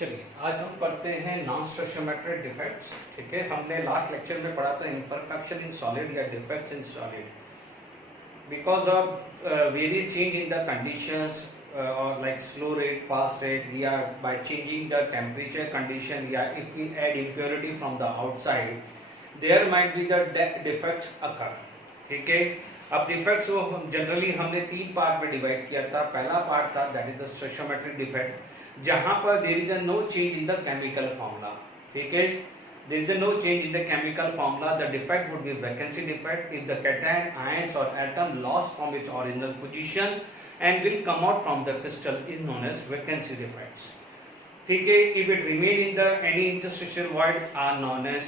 चलिए आज हम पढ़ते हैं नॉन स्टोइचियोमेट्रिक डिफेक्ट्स। ठीक है, हमने लास्ट लेक्चर में पढ़ा था इम्परफेक्शन इन सॉलिड या defects in solid because of various change in the conditions or like slow rate, fast rate, we are by changing the temperature condition, yeah, if we add impurity from the outside, there might be the defects occur. ठीक है, अब defects को generally हमने तीन part में divide किया था। पहला पार्ट था that is the stoichiometric defect, जहां पर there is no change in the chemical formula. ठीक है, there is no change in the chemical formula. The defect would be vacancy defect if the cation, ions or atom lost from its original position and will come out from the crystal is known as vacancy defects. ठीक है, if it remain in the any interstitial void are known as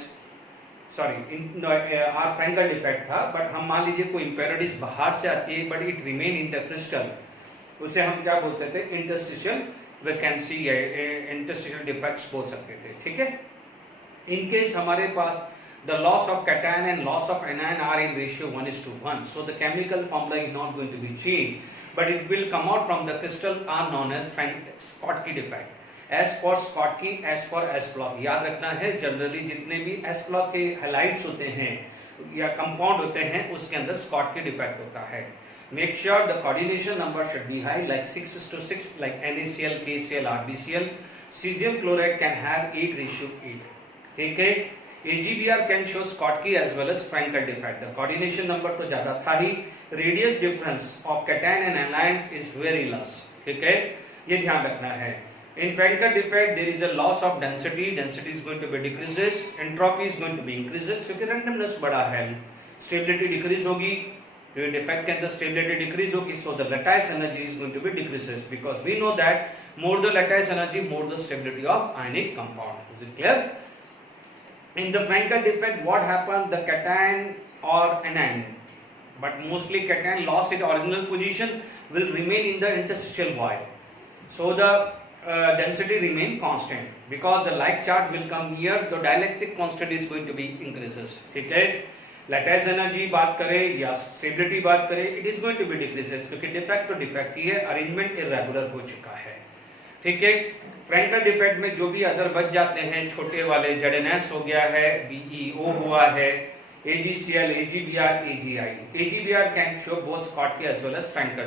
our Frankel defect था, but हम मान लीजिए कोई impurities बाहर से आती है but it remain in the crystal, उसे हम क्या बोलते थे? interstitial vacancy या interstitial defects बोल सकते थे। ठीक है, in case हमारे पास the loss of cation and loss of anion are in ratio 1:1, so the chemical formula is not going to be changed, but it will come out from the crystal are known as Schottky defect. as for Schottky, as for S block, याद रखना है generally जितने भी S block के halides होते हैं या compound होते हैं उसके अंदर Schottky defect होता है। Make sure the coordination number should be high, like 6:6, like NaCl, KCl, RbCl. Cesium chloride can have 8:8. ठीक है, AgBr can show Schottky as well as Frankel defect. The coordination number तो ज्यादा था ही, radius difference of cation and anions is very less. ठीक है, ये ध्यान रखना है। In Frankel defect there is a loss of density. Density is going to be decreases. Entropy is going to be increases क्योंकि randomness बड़ा है। Stability decrease होगी, defect के अंदर stability decrease होगी, so the lattice energy is going to be decreases because we know that more the lattice energy, more the stability of ionic compound. Is it clear? In the Frankel defect, what happened? The cation or anion, but mostly cation lost its original position, will remain in the interstitial void. So the density remain constant because the like charge will come here. The dielectric constant is going to be increases. ठीक है, lattice energy बात करें या stability बात करें, it is going to be decreases क्योंकि defect तो defect ही है, arrangement irregular हो चुका है। ठीक है, फ्रैंकल डिफेक्ट में जो भी अदर बच जाते हैं छोटे वाले, ZnS हो गया है, BeO हुआ है, AgCl, AgBr, AgI. AgBr can show both Schottky as well as Frenkel.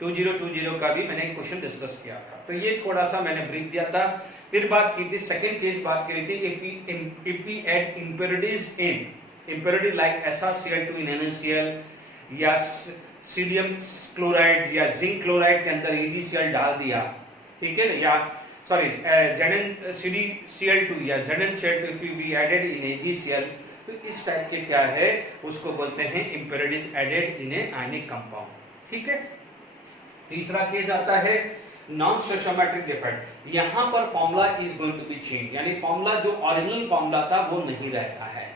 2020 का भी मैंने क्वेश्चन डिस्कस किया था, तो ये थोड़ा सा मैंने ब्रीफ दिया था। फिर बात की थी सेकंड केस, बात करी थी if we add impurities in impurity like SrCl2 in NaCl या सोडियम क्लोराइड या जिंक क्लोराइड के अंदर AgCl डाल दिया, ठीक है ना, या सॉरी ZnCl2 या ZnCl2 if we added in AgCl, तो इस टाइप के क्या है उसको बोलते हैं impurities added in a ionic compound। ठीक है, तीसरा केस आता है नॉन स्टोइचियोमेट्रिक डिफेक्ट। यहां पर formula is going to be change, यानी फॉर्मूला जो ओरिजिनल फॉर्मूला था वो नहीं रहता है।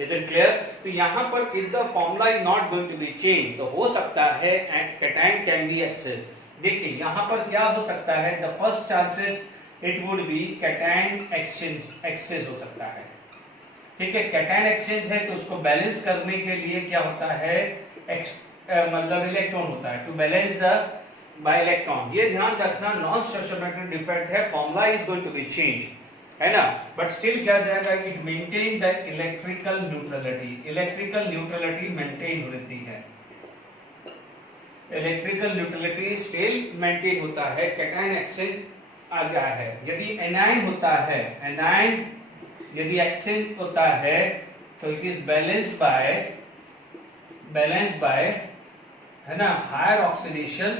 Is it clear? तो यहां पर if the formula is not going to be change, तो हो सकता है cation कैन बी एक्सेस। देखिए यहां पर क्या हो सकता है, the first chances it would be cation excess हो सकता है। ठीक है, cation एक्सचेंज है तो उसको बैलेंस करने के लिए क्या होता है, मतलब इलेक्ट्रॉन होता है, to balance the by electron. ये ध्यान रखना, नॉन स्टोइचियोमेट्रिक डिफेक्ट है, formula is going to be change, है ना, बट स्टिल क्या जाएगा, it maintain the electrical neutrality. Electrical neutrality maintain रहती है, इलेक्ट्रिकल न्यूट्रलिटी स्टिल मेंटेन होता है। कैटायन एक्सचेंज आ गया है, यदि एनायन होता है, एनायन यदि एक्सचेंज होता है तो इट इज बैलेंस्ड बाय है ना हायर ऑक्सीडेशन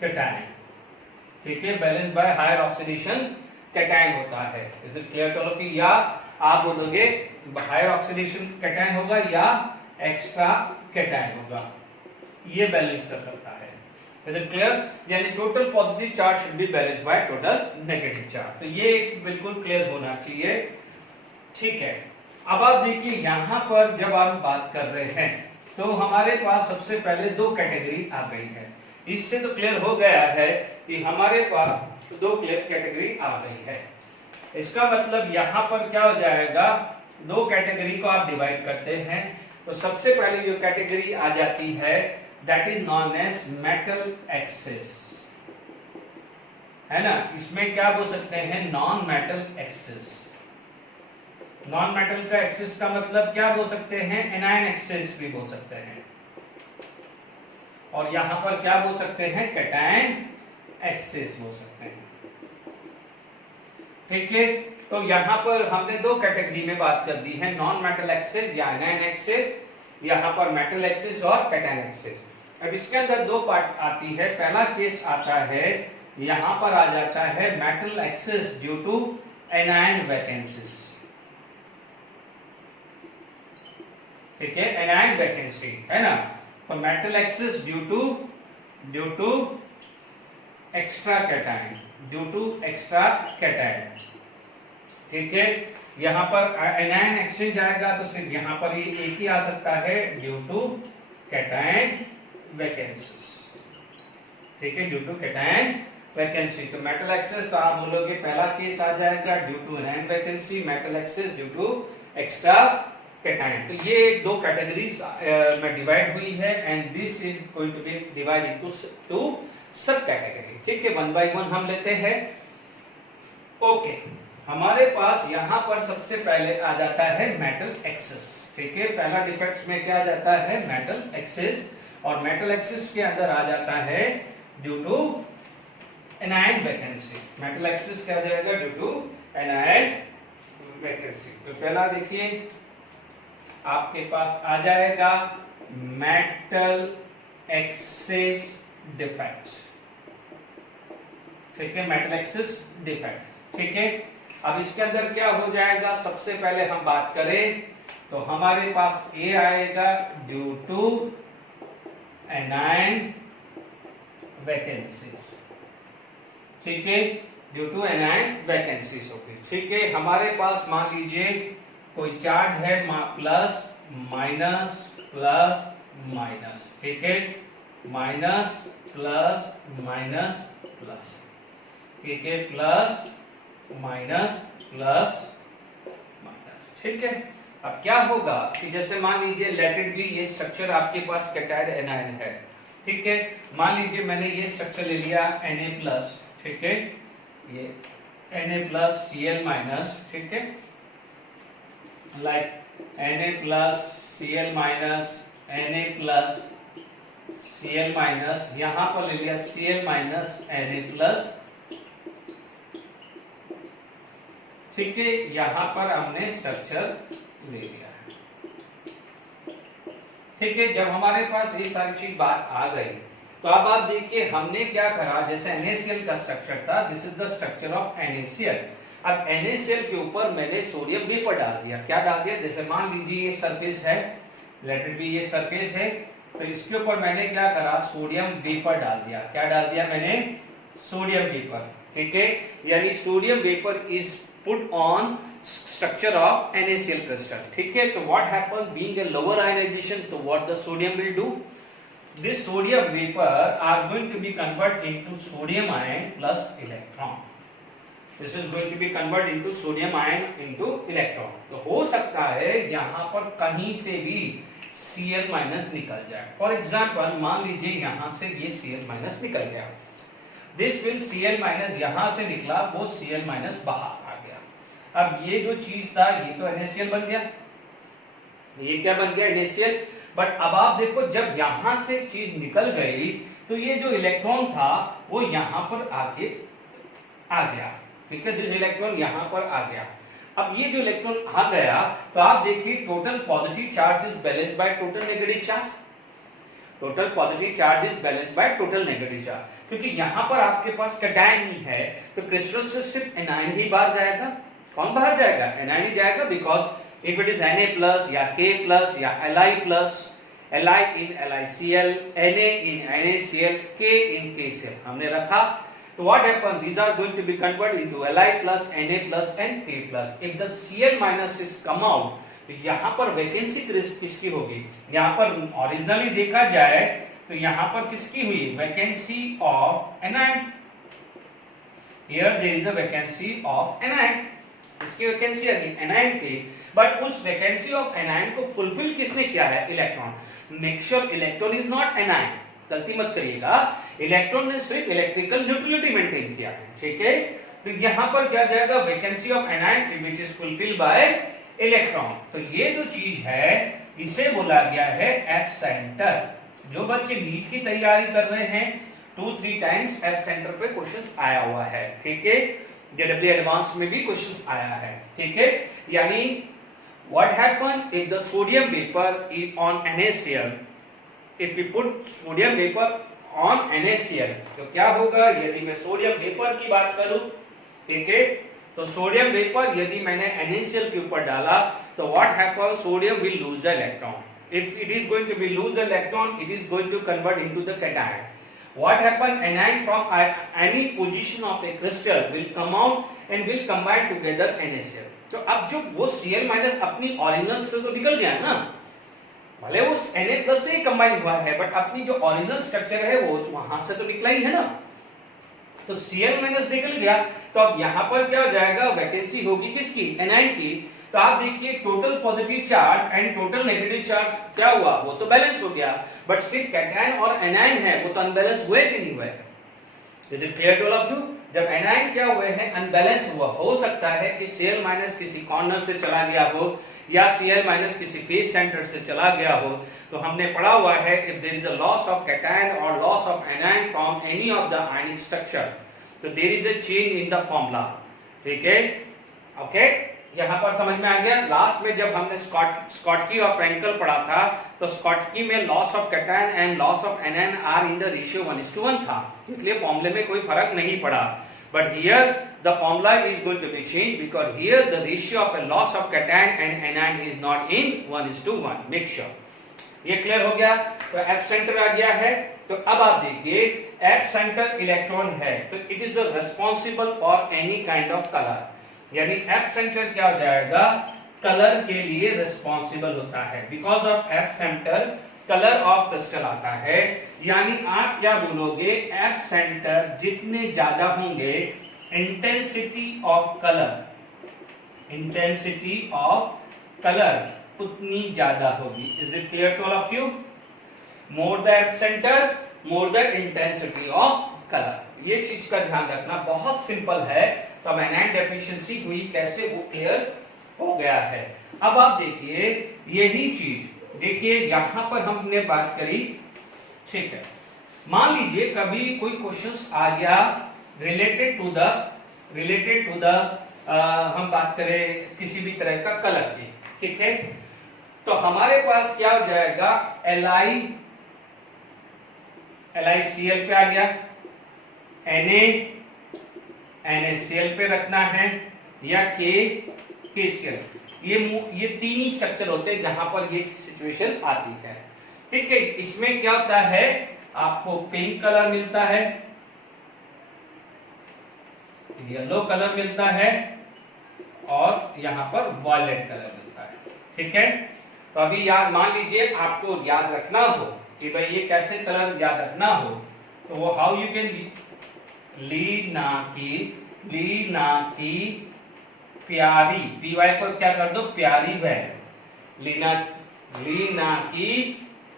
कैटायन। ठीक है, balance by higher oxidation cation होता है। Is it clear to all of you? या आप बोलोगे हायर ऑक्सीडेशन कैटायन होगा या एक्स्ट्रा कैटायन होगा, ये बैलेंस कर सकता है। Is it clear? यानी total positive charge should be balance by total negative charge, तो ये बिल्कुल क्लियर होना चाहिए। ठीक है, अब आप देखिए यहां पर जब आप बात कर रहे हैं तो हमारे पास सबसे पहले दो कैटेगरी आ गई है। इससे तो क्लियर हो गया है कि हमारे पास दो कैटेगरी आ गई है। इसका मतलब यहां पर क्या हो जाएगा, दो कैटेगरी को आप डिवाइड करते हैं तो सबसे पहले जो कैटेगरी आ जाती है that is non as metal excess. है ना, इसमें क्या बोल सकते हैं, non metal excess. Non metal का एक्सिस का मतलब क्या बोल सकते हैं, एनायन एक्सिस भी बोल सकते हैं, और यहां पर क्या बोल सकते हैं, कैटायन एक्सिस बोल सकते हैं। ठीक है, तो यहां पर हमने दो कैटेगरी में बात कर दी है, नॉन मेटल एक्सिस या एनायन एक्सिस, यहां पर मेटल एक्सिस और कैटायन एक्सिस। अब इसके अंदर दो पार्ट आती है। पहला केस आता है, यहां पर आ जाता है metal excess due to anion vacancies. ठीक है, एनायन वैकेंसी है ना, तो metal excess due to extra cation, due to extra cation. ठीक है, यहां पर एनायन एक्सचेंज आएगा तो सिर्फ यहां पर ये एक ही आ सकता है, ड्यू टू कैटायन वैकेंसीज। ठीक है, ड्यू टू कैटायन वैकेंसी। तो मेटल एक्सिस तो आप बोलोगे पहला केस आ जाएगा due to anion vacancy, metal excess due to extra cation. तो ये दो कैटेगरीज में डिवाइड हुई है, and this is going to be divide into two sub category. ठीक है, वन बाय वन हम लेते हैं। ओके, हमारे पास यहां पर सबसे पहले आ जाता है मेटल एक्सिस। ठीक है, पहला डिफेक्ट्स में क्या आ जाता है, मेटल एक्सिस, और मेटल एक्सिस के अंदर आ जाता है due to anion vacancy. Metal excess क्या जाएगा, ड्यू टू एनायन वैकेंसी। तो पहला देखिए आपके पास आ जाएगा मेटल एक्सिस डिफेक्ट्स। ठीक है, मेटल एक्सिस डिफेक्ट। ठीक है, अब इसके अंदर क्या हो जाएगा, सबसे पहले हम बात करें तो हमारे पास ए आएगा ड्यू टू एनायन वैकेंसीज। ठीक है, ड्यू टू एनायन वैकेंसीज होगी। ठीक है, हमारे पास मान लीजिए कोई चार्ज है प्लस माइनस प्लस माइनस। ठीक है, माइनस प्लस माइनस प्लस। ठीक है, प्लस माइनस प्लस माइनस। ठीक है, अब क्या होगा कि जैसे मान लीजिए लेट इट बी, ये स्ट्रक्चर आपके पास कैटायन एनायन है। ठीक है, मान लीजिए मैंने ये स्ट्रक्चर ले लिया Na+। ठीक है, ये Na+ Cl-। ठीक है, like Na+ Cl-, Na+ Cl-, यहां पर ले लिया Cl- Na+। ठीक है, यहां पर हमने स्ट्रक्चर ले लिया है। ठीक है, जब हमारे पास ये सारी चीज बात आ गई तो अब आप देखिए हमने क्या करा, जैसे NaCl का स्ट्रक्चर था, this is the structure of NaCl। अब NaCl के ऊपर मैंने सोडियम वेपर डाल दिया। क्या डाल दिया, जैसे मान लीजिए ये सरफेस है, लेट इट बी ये सरफेस है, तो इसके ऊपर मैंने क्या करा, सोडियम वेपर डाल दिया। क्या डाल दिया मैंने, सोडियम वेपर। ठीक है, यानी sodium vapour is put on structure of NaCl crystal. ठीक है, तो what happens, being a lower ionization, so what the sodium will do, this sodium vapor are going to be converted into sodium ion plus electron. This is going to be converted into sodium ion into electron. तो हो सकता है यहाँ पर कहीं से भी Cl- निकल जाए। फॉर एग्जाम्पल मान लीजिए यहाँ से ये Cl- निकल गया, दिस विल Cl- यहाँ से निकला, वो Cl- बाहर आ गया। अब ये जो चीज था ये तो NaCl बन गया, ये क्या बन गया, NaCl। बट अब आप देखो जब यहां से चीज निकल गई तो ये जो इलेक्ट्रॉन था वो यहां पर आके आ गया। ठीक है, दिस इलेक्ट्रॉन यहां पर आ गया। अब ये जो इलेक्ट्रॉन आ गया तो आप देखिए total positive charge is balanced bye total negative charge. Total positive charge is balanced bye total negative charge, क्योंकि यहां पर आपके पास कैटायन ही है तो क्रिस्टल से सिर्फ एनायन ही बाहर जाएगा। कौन बाहर जाएगा, एनायन ही जाएगा, because if it is Na+ या K+ या Li+, Li in LiCl, Na in NaCl, K in KCl हमने रखा। तो what happen, these are going to be converted into Li+, Na+ and K+। if the Cl- is come out तो यहाँ पर vacancy किसकी होगी, यहाँ पर ओरिजिनली देखा जाए तो यहाँ पर किसकी हुई, vacancy of anion. Here there is a vacancy of anion, इसकी वैकेंसी आ गई एनायन की। बट उस वैकेंसी ऑफ एनायन को फुलफिल किसने किया है, electron. Make sure electron is not anion, गलती मत करिएगा, इलेक्ट्रॉन ने सिर्फ इलेक्ट्रिकल न्यूट्रलिटी मेंटेन किया है, ठीक है। तो यहां पर क्या जाएगा, vacancy of anion which is fulfilled by electron. तो ये जो चीज है इसे बोला गया है एफ सेंटर। जो बच्चे नीट की तैयारी कर रहे हैं 2-3 टाइम्स एफ सेंटर पे क्वेश्चंस आया हुआ है, ठीक है। जेडब्ल्यू एडवांस में भी क्वेश्चंस आया है, ठीक है। यानी what happen if the sodium vapour is on NaCl, if we put sodium vapour on NaCl, तो क्या होगा यदि मैं सोडियम वेपर की बात करूं, ठीक है। तो सोडियम वेपर यदि मैंने NaCl के ऊपर डाला तो what happen, sodium will lose the electron. If it is going to be lose the electron, it is going to convert into the cation. What happen? Anion from any position of a crystal will come out and will combine together NaCl. तो अब जो वो Cl minus अपनी original से तो निकल गया ना, भले वो Na+ से ही कंबाइन हुआ है, बट अपनी जो ओरिजिनल स्ट्रक्चर है वो वहां से तो निकला ही है ना। तो Cl माइनस निकल गया, तो अब यहां पर क्या हो जाएगा, वैकेंसी होगी किसकी, एनायन की। तो आप देखिए total positive charge and total negative charge क्या हुआ, वो तो बैलेंस हो गया, बट सिर्फ कैटायन और एनायन है वो तो अनबैलेंस हुए कि नहीं हुए। Is it clear to all of you? जब एनायन क्या हुए हैं, अनबैलेंस हुआ, हो सकता है कि Cl माइनस किसी कॉर्नर से चला गया हो या Cl माइनस किसी फेस सेंटर से चला गया हो। तो हमने पढ़ा हुआ है if there is a loss of cation और loss of anion from any of the ionic structure, तो there is a change in the formula, ठीक है। ओके, यहां पर समझ में आ गया। लास्ट में जब हमने स्कॉटकी और फ्रैंकल पढ़ा था, तो स्कॉटकी में loss of cation and loss of anion are in the ratio 1:1 था, इसलिए फॉर्मूले में कोई फर्क नहीं पड़ा। But here the formula is going to be change because here the ratio of a loss of cation and anion is not in 1:1। Make sure ये clear हो गया। तो एफ सेंटर आ गया है। तो अब आप देखिए एफ सेंटर इलेक्ट्रॉन है, तो it is the responsible for any kind of colour, यानी एफ सेंटर क्या हो जाएगा, कलर के लिए रिस्पॉन्सिबल होता है। Because of F centre colour of crystal आता है, यानी आप क्या बोलोगे, एफ सेंटर जितने ज्यादा होंगे इंटेंसिटी ऑफ कलर उतनी ज्यादा होगी। Is it clear to all of you? More the F centre more the intensity of colour. ये चीज का ध्यान रखना, बहुत सिंपल है। तो एनायन डेफिशिएंसी हुई कैसे, वो क्लियर हो गया है। अब आप देखिए यही चीज देखिए, यहां पर हमने बात करी, ठीक है। मान लीजिए कभी कोई क्वेश्चंस आ गया रिलेटेड टू द हम बात करें किसी भी तरह का कलर की, ठीक है। तो हमारे पास क्या हो जाएगा, LiCl पे आ गया, NaCl पे रखना है, या KCl। ये तीन ही स्ट्रक्चर होते हैं जहां पर ये सिचुएशन आती है, ठीक है। इसमें क्या होता है, आपको पिंक कलर मिलता है, येलो कलर मिलता है, और यहां पर वॉयलेट कलर मिलता है, ठीक है। तो अभी याद मान लीजिए आपको याद रखना हो कि भाई ये कैसे कलर याद रखना हो, तो वो हाउ यू कैन, लीना की प्यारी, पीवाई पर क्या कर दो, प्यारी वैन, लीना की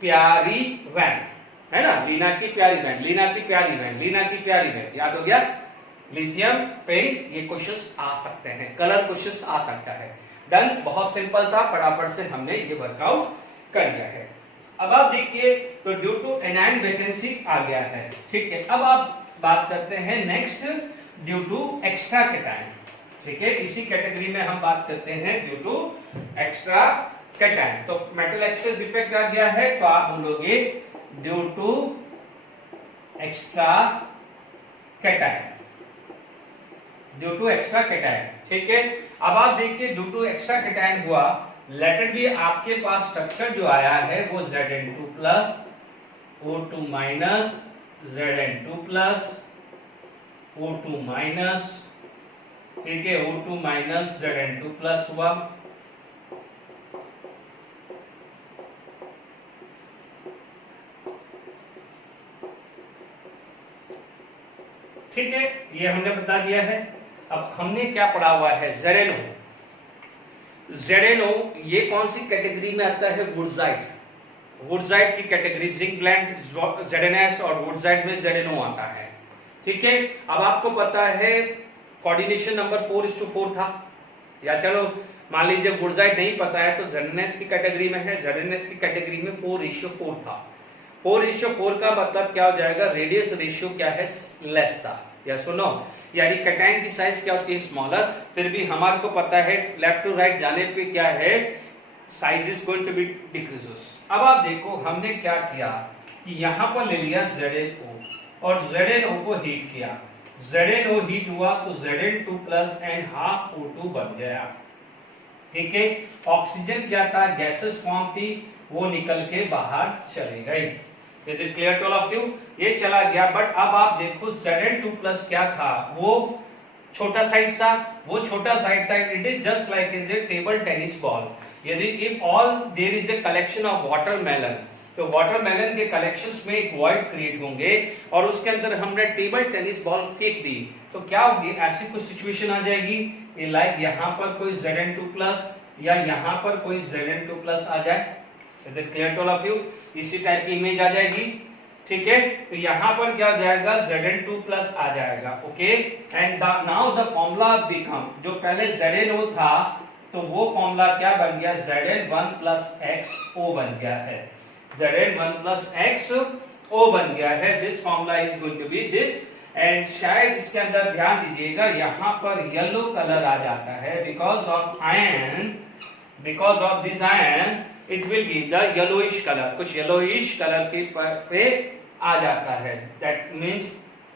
प्यारी वैन, है ना, लीना की प्यारी वैन, याद हो गया। लिथियम पिंक, ये क्वेश्चंस आ सकते हैं, कलर क्वेश्चंस आ सकता है। डन, बहुत सिंपल था, फटाफट से हमने ये वर्कआउट कर लिया है। अब आप देखिए, तो ड्यू टू एनायन वैकेंसी आ गया है, ठीक है। अब आप बात करते हैं next, due to extra cation, ठीक है। इसी कैटेगरी में हम बात करते हैं ड्यू टू एक्स्ट्रा कैटायन। तो मेटल एक्सेस डिफेक्ट आ गया है, तो आप बोलोगे ड्यू टू एक्स्ट्रा कैटायन, ठीक है। अब आप देखिए ड्यू टू एक्स्ट्रा कैटायन हुआ, लेटर बी आपके पास स्ट्रक्चर जो आया है वो Zn2 plus O2 minus Zn2 plus O2 minus, ठीक है, O2 माइनस Zn2 प्लस हुआ, ठीक है। ये हमने बता दिया है। अब हमने क्या पढ़ा हुआ है, ZnO। ये कौन सी कैटेगरी में आता है, वुडजाइट। वुडसाइड की कैटेगरी जिंक ब्लेंड ZnS और वुडसाइड में ZnO आता है। ठीक है, अब आपको पता है कोऑर्डिनेशन नंबर 4:4 था, या चलो मान लीजिए वुडसाइड नहीं पता है तो ZnS की कैटेगरी में है, ZnS की कैटेगरी में 4:4 था। 4:4 का मतलब क्या हो जाएगा, रेडियस रेशियो क्या है, लेस था, या सुनो, यानी कैटायन की साइज क्या होती है, स्मॉलर। फिर भी हमारे को पता है लेफ्ट टू राइट जाने पे क्या है, size is going to be decreases. अब आप देखो हमने क्या किया कि यहां पर ले लिया ZnO और ZnO को हीट किया, ZnO हीट हुआ तो Zn2 plus and half O2 बन गया। ठीक है, ऑक्सीजन क्या था, गैसेस फॉर्म थी, वो निकल के बाहर चली गई। Is it clear to all of you, ये चला गया। बट अब आप देखो Zn2 प्लस क्या था, वो छोटा साइज था, वो छोटा साइज था, it is just like is a table tennis ball. यदि if all there is a collection of watermelon, तो वाटरमेलन के कलेक्शंस में एक वॉइड क्रिएट होंगे और उसके अंदर हमने टेबल टेनिस बॉल फेंक दी तो क्या होगी, ऐसी कुछ सिचुएशन आ जाएगी, लाइक यहाँ पर कोई Zn2 प्लस या यहाँ पर कोई Zn2 प्लस आ जाए। Is it clear to all of you, इसी टाइप की इमेज आ जाएगी। ठीक है, तो यहाँ पर क्या हो जाएगा, Zn2 प्लस आ जाएगा। Okay, and now the formula become, जो पहले ZnO था तो वो फॉर्मूला क्या बन गया, Zn1 प्लस XO बन गया है, Zn1 प्लस XO बन गया है। This formula is going to be this, and शायद इसके अंदर ध्यान दीजिएगा यहाँ पर येलो कलर आ जाता है, because of iron, because of this iron it will give the yellowish colour, कुछ येलोइश कलर के पे आ जाता है। That means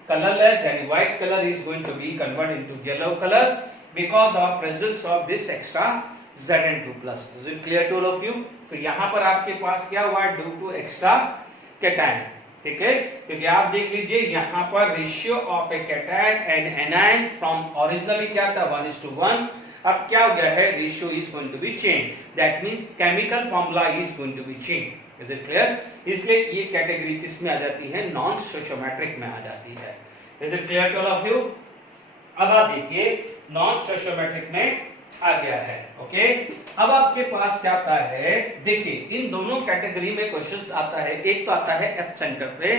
colourless and white colour is going to be convert into yellow colour because of presence of this extra Zn2 plus. Is it clear to all of you, तो यहाँ पर आपके पास क्या हुआ, ड्यू टू एक्स्ट्रा कैटायन। ठीक है, क्योंकि आप देख लीजिए यहाँ पर ratio of a cation and anion from originally क्या था 1:1, अब क्या हो गया है, ratio is going to be change, that means chemical formula is going to be change. Is it clear, इसलिए ये कैटेगरी किस में आ जाती है, नॉन स्टोइचोमेट्रिक में आ जाती है। Is it clear to all of you, अब आप देखिए नॉन स्टोइचोमेट्रिक में आ गया है। ओके, अब आपके पास क्या आता है, देखिए इन दोनों कैटेगरी में क्वेश्चंस आता है, एक तो आता है एफ सेंटर पे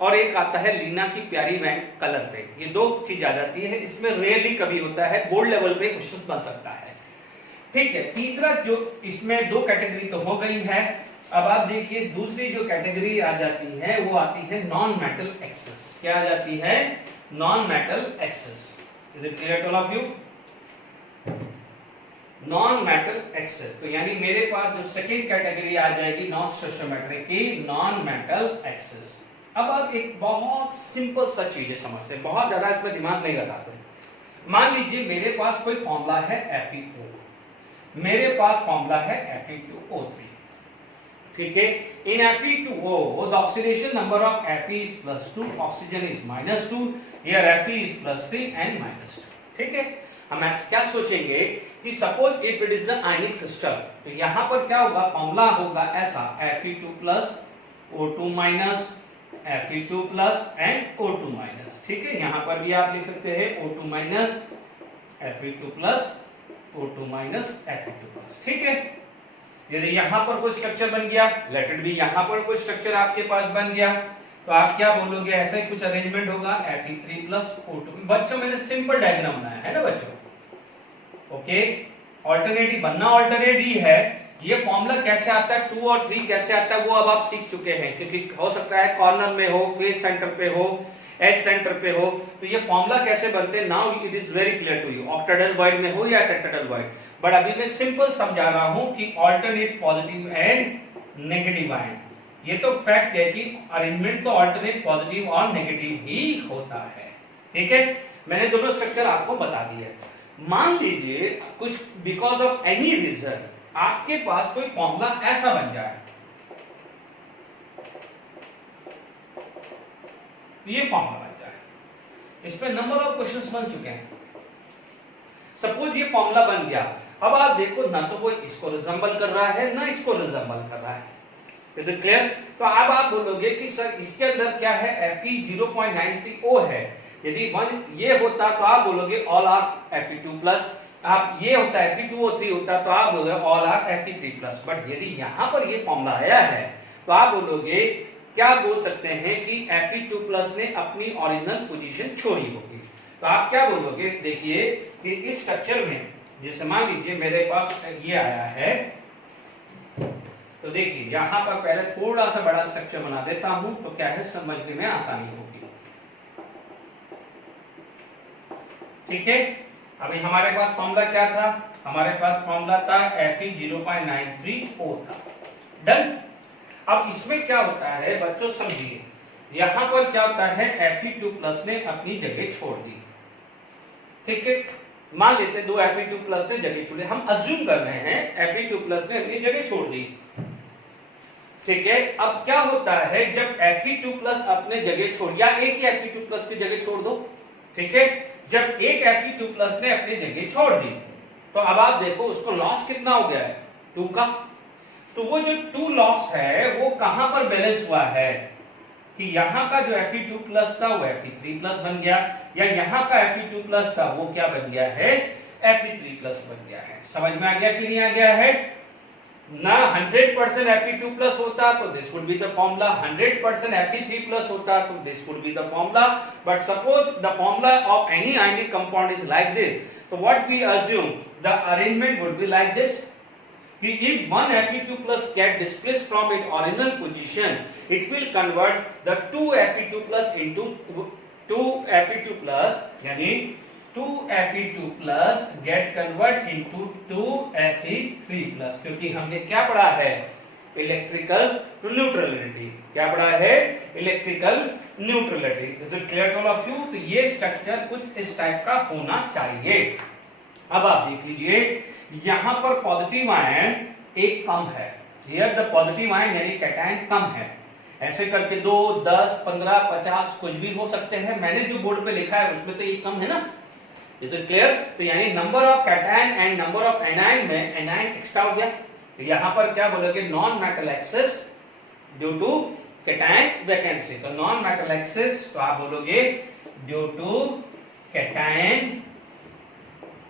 और एक आता है लीना की प्यारी वैन कलर पे, ये दो चीज आ जाती है। इसमें रेयरली कभी होता है, बोर्ड लेवल पे क्वेश्चन बन सकता है। ठीक है, तीसरा जो इसमें दो कैटेगरी तो हो गई है, अब आप देखिए दूसरी जो कैटेगरी आ जाती है वो आती है नॉन मेटल एक्सेस। क्या आ जाती है, non metal excess. Is it clear to all of you, non metal excess, तो यानी मेरे पास जो सेकंड कैटेगरी आ जाएगी नॉन स्टोइचोमेट्रिक की, नॉन मेटल एक्सेस। अब आप एक बहुत सिंपल सा चीज है, समझते हैं, बहुत ज्यादा इसमें दिमाग नहीं लगाते। मान लीजिए मेरे पास कोई फॉर्मूला है FeO, मेरे पास फॉर्मूला है Fe2O3। ठीक है, इन Fe2O the oxidation number of Fe is +2, oxygen is -2, here Fe is +3 and -2। ठीक है, हम ऐसे क्या सोचेंगे कि suppose if it is the ionic crystal, तो यहां पर क्या होगा, फॉर्मूला होगा ऐसा Fe2 plus O2 minus, Fe2 plus and O2 minus. ठीक है, यहां पर भी आप लिख सकते हैं O2 minus Fe2 plus O2 minus Fe2 plus. ठीक है, यदि यहां पर कोई स्ट्रक्चर बन गया, लेट इट बी यहां पर कोई स्ट्रक्चर आपके पास बन गया, तो आप क्या बोलोगे, ऐसा ही कुछ अरेंजमेंट होगा Fe3 प्लस O2। बच्चों मैंने सिंपल डायग्राम बनाया है ना बच्चों, ओके, ऑल्टरनेटिव बनना ऑल्टरनेट ही है। ये फॉर्मूला कैसे आता है, 2 और 3 कैसे आता है वो अब आप सीख चुके हैं, क्योंकि हो सकता है कॉर्नर में हो, फेस सेंटर पे हो, एज सेंटर पे हो, तो ये फॉर्मूला कैसे बनते हैं, now it is very clear to you, octahedral void में हो या टेट्राहेड्रल वॉइड। बट अभी मैं सिंपल समझा रहा हूं कि alternate positive and negative ion, ये तो फैक्ट है कि अरेंजमेंट तो ऑल्टरनेट पॉजिटिव और नेगेटिव ही होता है। ठीक है, मैंने दोनों स्ट्रक्चर आपको बता दिए। मान लीजिए कुछ बिकॉज ऑफ एनी रीजन आपके पास कोई फॉर्मूला ऐसा बन जाए, ये फॉर्मूला बन जाए, इसमें नंबर ऑफ क्वेश्चंस बन चुके हैं। सपोज ये फॉर्मूला बन गया, अब आप देखो ना तो कोई इसको रिजेंबल कर रहा है ना इसको रिजेंबल कर रहा है। इज इट क्लियर, तो अब आप बोलोगे कि सर इसके अंदर क्या है, Fe 0.93O है, यदि 1 ये होता तो आप बोलोगे ऑल आर Fe2 प्लस, आप ये होता है Fe2O3 होता तो आप बोलोगे all are Fe3 plus. But यदि यहां पर ये फॉर्मूला आया है तो आप बोलोगे, क्या बोल सकते हैं कि Fe2+ ने अपनी ओरिजिनल पोजीशन छोड़ी होगी। तो आप क्या बोलोगे, देखिए कि इस स्ट्रक्चर में जैसे मान लीजिए मेरे पास ये आया है, तो देखिए यहां पर पहले थोड़ा सा बड़ा स्ट्रक्चर बना देता हूं, तो क्या है समझने में आसानी होगी। ठीक है, अभी हमारे पास फॉर्मूला क्या था, हमारे पास फॉर्मूला था Fe 0.934 था। डन। अब इसमें क्या होता है बच्चों समझिए, यहां पर क्या होता है Fe2+ ने अपनी जगह छोड़ दी। ठीक है, मान लेते हैं दो Fe2+ ने जगह छोड़ी, हम अज्यूम कर रहे हैं Fe2+ ने अपनी जगह छोड़ दी। ठीक है, अब क्या होता है जब Fe2+ अपने जगह छोड़, या एक ही Fe2+ की जगह छोड़ दो। ठीक है, जब एक Fe2+ ने अपनी जगह छोड़ दी, तो अब आप देखो उसको लॉस कितना हो गया है, 2 का। तो वो जो 2 लॉस है वो कहां पर बैलेंस हुआ है कि यहां का जो Fe2+ था वो Fe3+ बन गया, या यहां का Fe2+ था वो क्या बन गया है, Fe3+ बन गया है। समझ में आ गया कि नहीं आ गया है ना। 100% Fe2+ होता तो this would be the formula, 100% Fe3+ होता तो this would be the formula, but suppose the formula of any ionic compound is like this, तो what we assume the arrangement would be like this, if one Fe2+ get displaced from its original position, it will convert the 2 Fe2+ into 2 Fe2+, यानी 2 Fe2+ get convert into 2 Fe3+, क्योंकि हमने क्या पढ़ा है, electrical neutrality. क्या पढ़ा है, electrical neutrality. Is it clear to all of you. तो ये स्ट्रक्चर कुछ इस टाइप का होना चाहिए। अब आप देख लीजिए यहां पर पॉजिटिव आयन एक कम है, हियर द पॉजिटिव आयन यानी कैटायन कम है। ऐसे करके 2, 10, 15, 50 कुछ भी हो सकते हैं। मैंने जो बोर्ड पे लिखा है उसमें तो ये कम है ना। Is it clear. तो यानी number of cation and number of anion में एनायन एक्स्ट्रा हो गया। तो यहां पर क्या बोलोगे, non metal excess due to cation vacancy. तो नॉन मेटल एक्सेस तो आप बोलोगे due to cation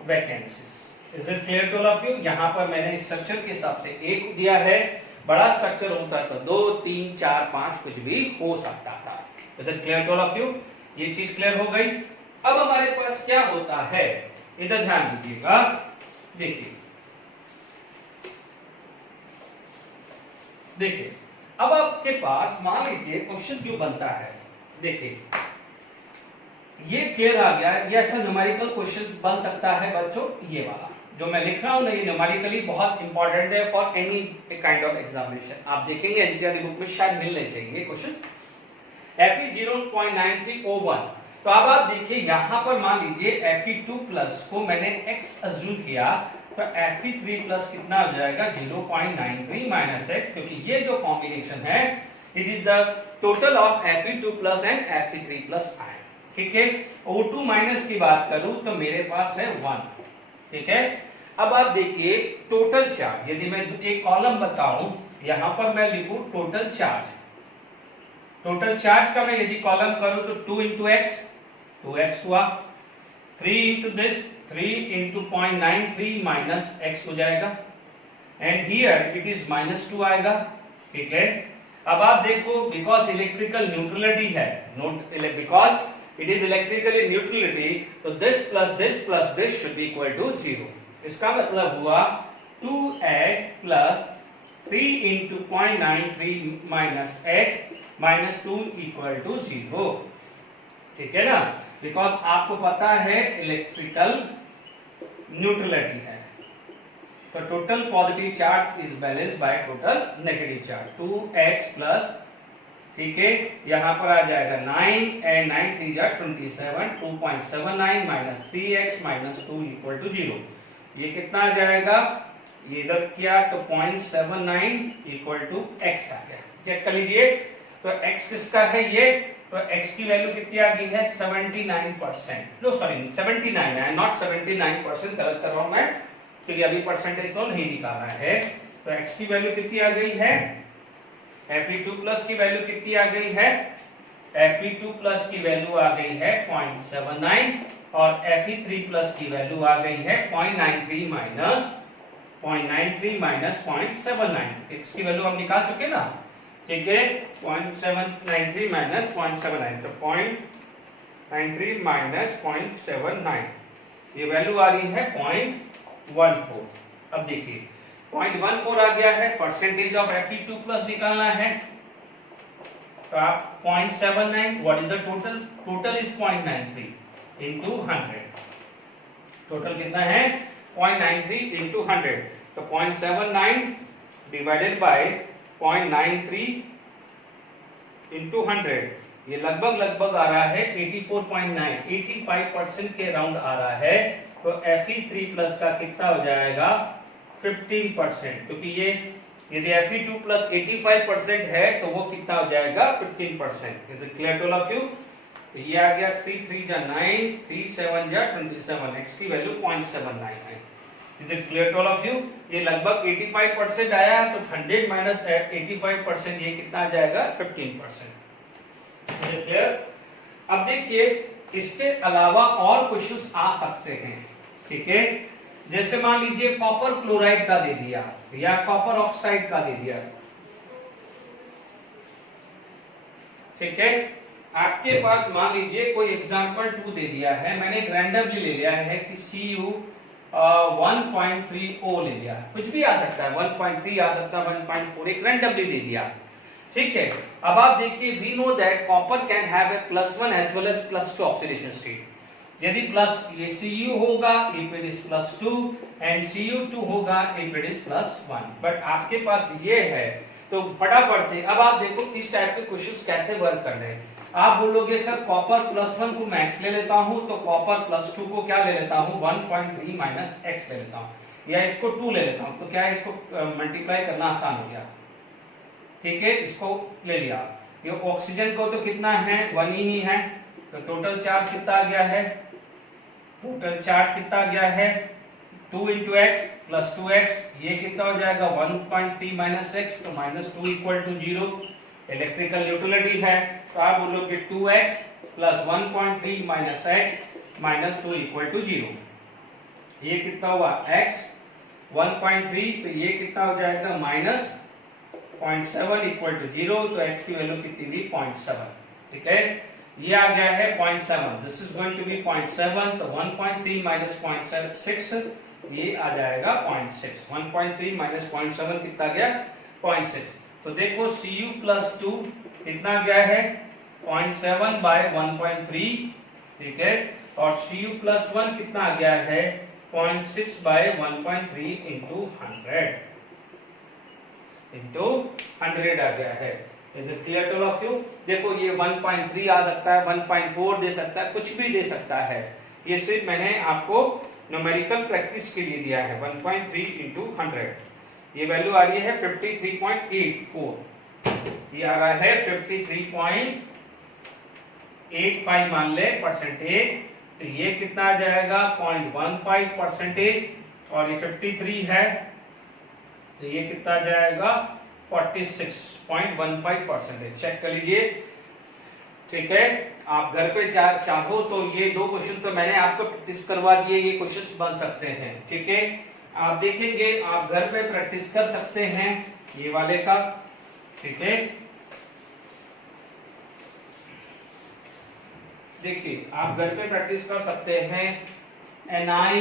vacancies. Is it clear to all of you. यहां पर मैंने स्ट्रक्चर के हिसाब से 1 दिया है, बड़ा स्ट्रक्चर होता तो 2, 3, 4, 5 कुछ भी हो सकता था। Is it clear to all of you. ये चीज क्लियर हो गई। अब हमारे पास क्या होता है, इधर ध्यान दीजिएगा। देखिए देखिए अब आपके पास मान लीजिए क्वेश्चन जो बनता है, देखिए ये क्लियर आ गया। ये ऐसा न्यूमेरिकल क्वेश्चन बन सकता है बच्चों। ये वाला जो मैं लिख रहा हूं ना, ये न्यूमेरिकली बहुत इंपॉर्टेंट है for any kind of examination. आप देखेंगे एनसीईआरटी बुक में शायद मिलने चाहिए क्वेश्चन। Fe 0.9301। तो अब आप देखिए यहां पर मान लीजिए Fe2+ को मैंने x अज्यूम किया, तो Fe3+ कितना हो जाएगा 0.93 माइनस x, क्योंकि ये जो कॉम्बिनेशन है it is the total of Fe2+ and Fe3+ ion. ठीक है, O2 माइनस की बात करूं तो मेरे पास है 1। ठीक है, अब आप देखिए टोटल चार्ज, यदि मैं एक कॉलम बताऊं, यहां पर मैं लिखूं टोटल चार्ज। टोटल चार्ज का मैं यदि कॉलम करूं तो 2 into x 2x हुआ, 3 into this 3 into 0.93 minus x हो जाएगा, एंड हियर इट इज -2 आएगा। ठीक है, अब आप देखो बिकॉज इलेक्ट्रिकल न्यूट्रलिटी है, note because it is electrically neutrality, तो this should be equal to 0। इसका मतलब हुआ 2x plus 3 into 0.93 minus x minus 2 equal to 0। ठीक है ना, बिकॉज आपको पता है इलेक्ट्रिकल न्यूट्रलिटी है। तो total positive charge is balanced bye total negative charge. 2x plus, ठीक है, यहां पर आ जाएगा 9 एंड 9 3 जा 27, 2.79 minus 3x minus 2 equal to 0। ये कितना आ जाएगा, ये इधर किया तो 0.79 इक्वल टू x आ गया। चेक कर लीजिए, तो x किसका है ये, तो x की वैल्यू कितनी आ गई है 79%। नो सॉरी 79 है, नॉट 79%, गलत कर रहा हूं मैं, क्योंकि अभी परसेंटेज तो नहीं निकालना है। तो x की वैल्यू कितनी आ गई है, Fe2+ की वैल्यू कितनी आ गई है, Fe2+ की वैल्यू आ गई है 0.79 और Fe3+ की वैल्यू आ गई है 0.93 माइनस 0.79। इसकी वैल्यू हम निकाल चुके ना, ठीक है, 0.793 माइनस 0.79, तो 0.93 माइनस 0.79, ये वैल्यू आ रही है 0.14। अब देखिए 0.14 आ गया है, परसेंटेज ऑफ Fe2 प्लस निकालना है, तो आप 0.79, what is the total, total is 0.93 into 100, total कितना है 0.93 इंटू 100, तो 0.79 डिवाइडेड बाय 0.93 इंटू 100, ये लगभग आ रहा है 84.9, 85% के राउंड आ रहा है, तो Fe3 प्लस का कितना हो जाएगा 15%, क्योंकि ये यदि Fe2 प्लस 85% है तो वो कितना हो जाएगा 15%। Is it clear to all of you? ये आ गया 3 3 जा 9, 3 7 जा 27, x की वैल्यू 0.79 है। Is it clear to all of you? ये लगभग 85% आया, तो 100 माइनस 85%, ये कितना आ जाएगा 15%। Is it clear? अब देखिए इसके अलावा और क्वेश्चंस आ सकते हैं, ठीक है, जैसे मान लीजिए कॉपर क्लोराइड का दे दिया या कॉपर ऑक्साइड का दे दिया, ठीक है, आपके पास मान लीजिए कोई एग्जांपल 2 दे दिया है, मैंने एक रैंडमली ले लिया है कि Cu 1.3O ले लिया, कुछ भी आ सकता है, 1.3 आ सकता है, 1.4, एक रैंडमली ले दिया, ठीक है। अब आप देखिए we know that copper can have a +1 as well as +2 oxidation state, यदि प्लस ये Cu होगा if it is +2 and Cu2 होगा इफ इट इज +1, बट आपके पास ये है, तो फटाफट से अब आप देखो इस टाइप के क्वेश्चंस कैसे वर्क कर रहे हैं। आप बोलोगे सर कॉपर +1 को मैक्स ले लेता हूं, तो कॉपर +2 को क्या ले लेता हूं 1.3 माइनस x ले लेता हूं, या इसको 2 ले लेता हूं, तो क्या इसको मल्टीप्लाई करना आसान हो गया, ठीक है, इसको ले लिया। ये ऑक्सीजन को तो कितना है 1 ही है, तो टोटल चार्ज कितना आ गया है, टोटल चार्ज कितना आ गया है 2 into x plus 2x, ये कितना हो जाएगा 1.3 माइनस x, तो -2 इक्वल टू 0, इलेक्ट्रिकल न्यूट्रलिटी है, तो आप बोलोगे 2x plus 1.3 minus x minus 2 equal to 0, ये कितना हुआ x 1.3, तो ये कितना हो जाएगा माइनस 0.7 इक्वल टू 0, तो x की वैल्यू कितनी थी 0.7, ठीक है, ये आ गया है 0.7, this is going to be 0.7, तो 1.3 माइनस 0.6, ये आ जाएगा 0.6, 1.3 माइनस 0.7 कितना गया 0.6, तो देखो Cu प्लस 2 कितना गया है 0.7 बाय 1.3, ठीक है, और Cu प्लस 1 कितना आ गया है 0.6 बाय 1.3 इंटू 100 आ गया है। Clear to all of you? देखो ये 1.3 आ सकता है, 1.4 दे सकता है, कुछ भी दे सकता है, ये सिर्फ मैंने आपको न्यूमेरिकल प्रैक्टिस के लिए दिया है। 1.3 इंटू 100, ये वैल्यू आ रही है 53.84, ये आ रहा है 53.85 मान ले परसेंटेज, तो ये कितना आ जाएगा 0.15 परसेंटेज, और ये 53 है, तो ये कितना आ जाएगा 46.15 परसेंटेज। चेक कर लीजिए, ठीक है, आप घर पे चाहो तो ये 2 क्वेश्चन तो मैंने आपको प्रैक्टिस करवा दिए, ये क्वेश्चंस बन सकते हैं, ठीक है, आप देखेंगे, आप घर पे प्रैक्टिस कर सकते हैं ये वाले का, ठीक है, देखिए आप घर पे प्रैक्टिस कर सकते हैं Ni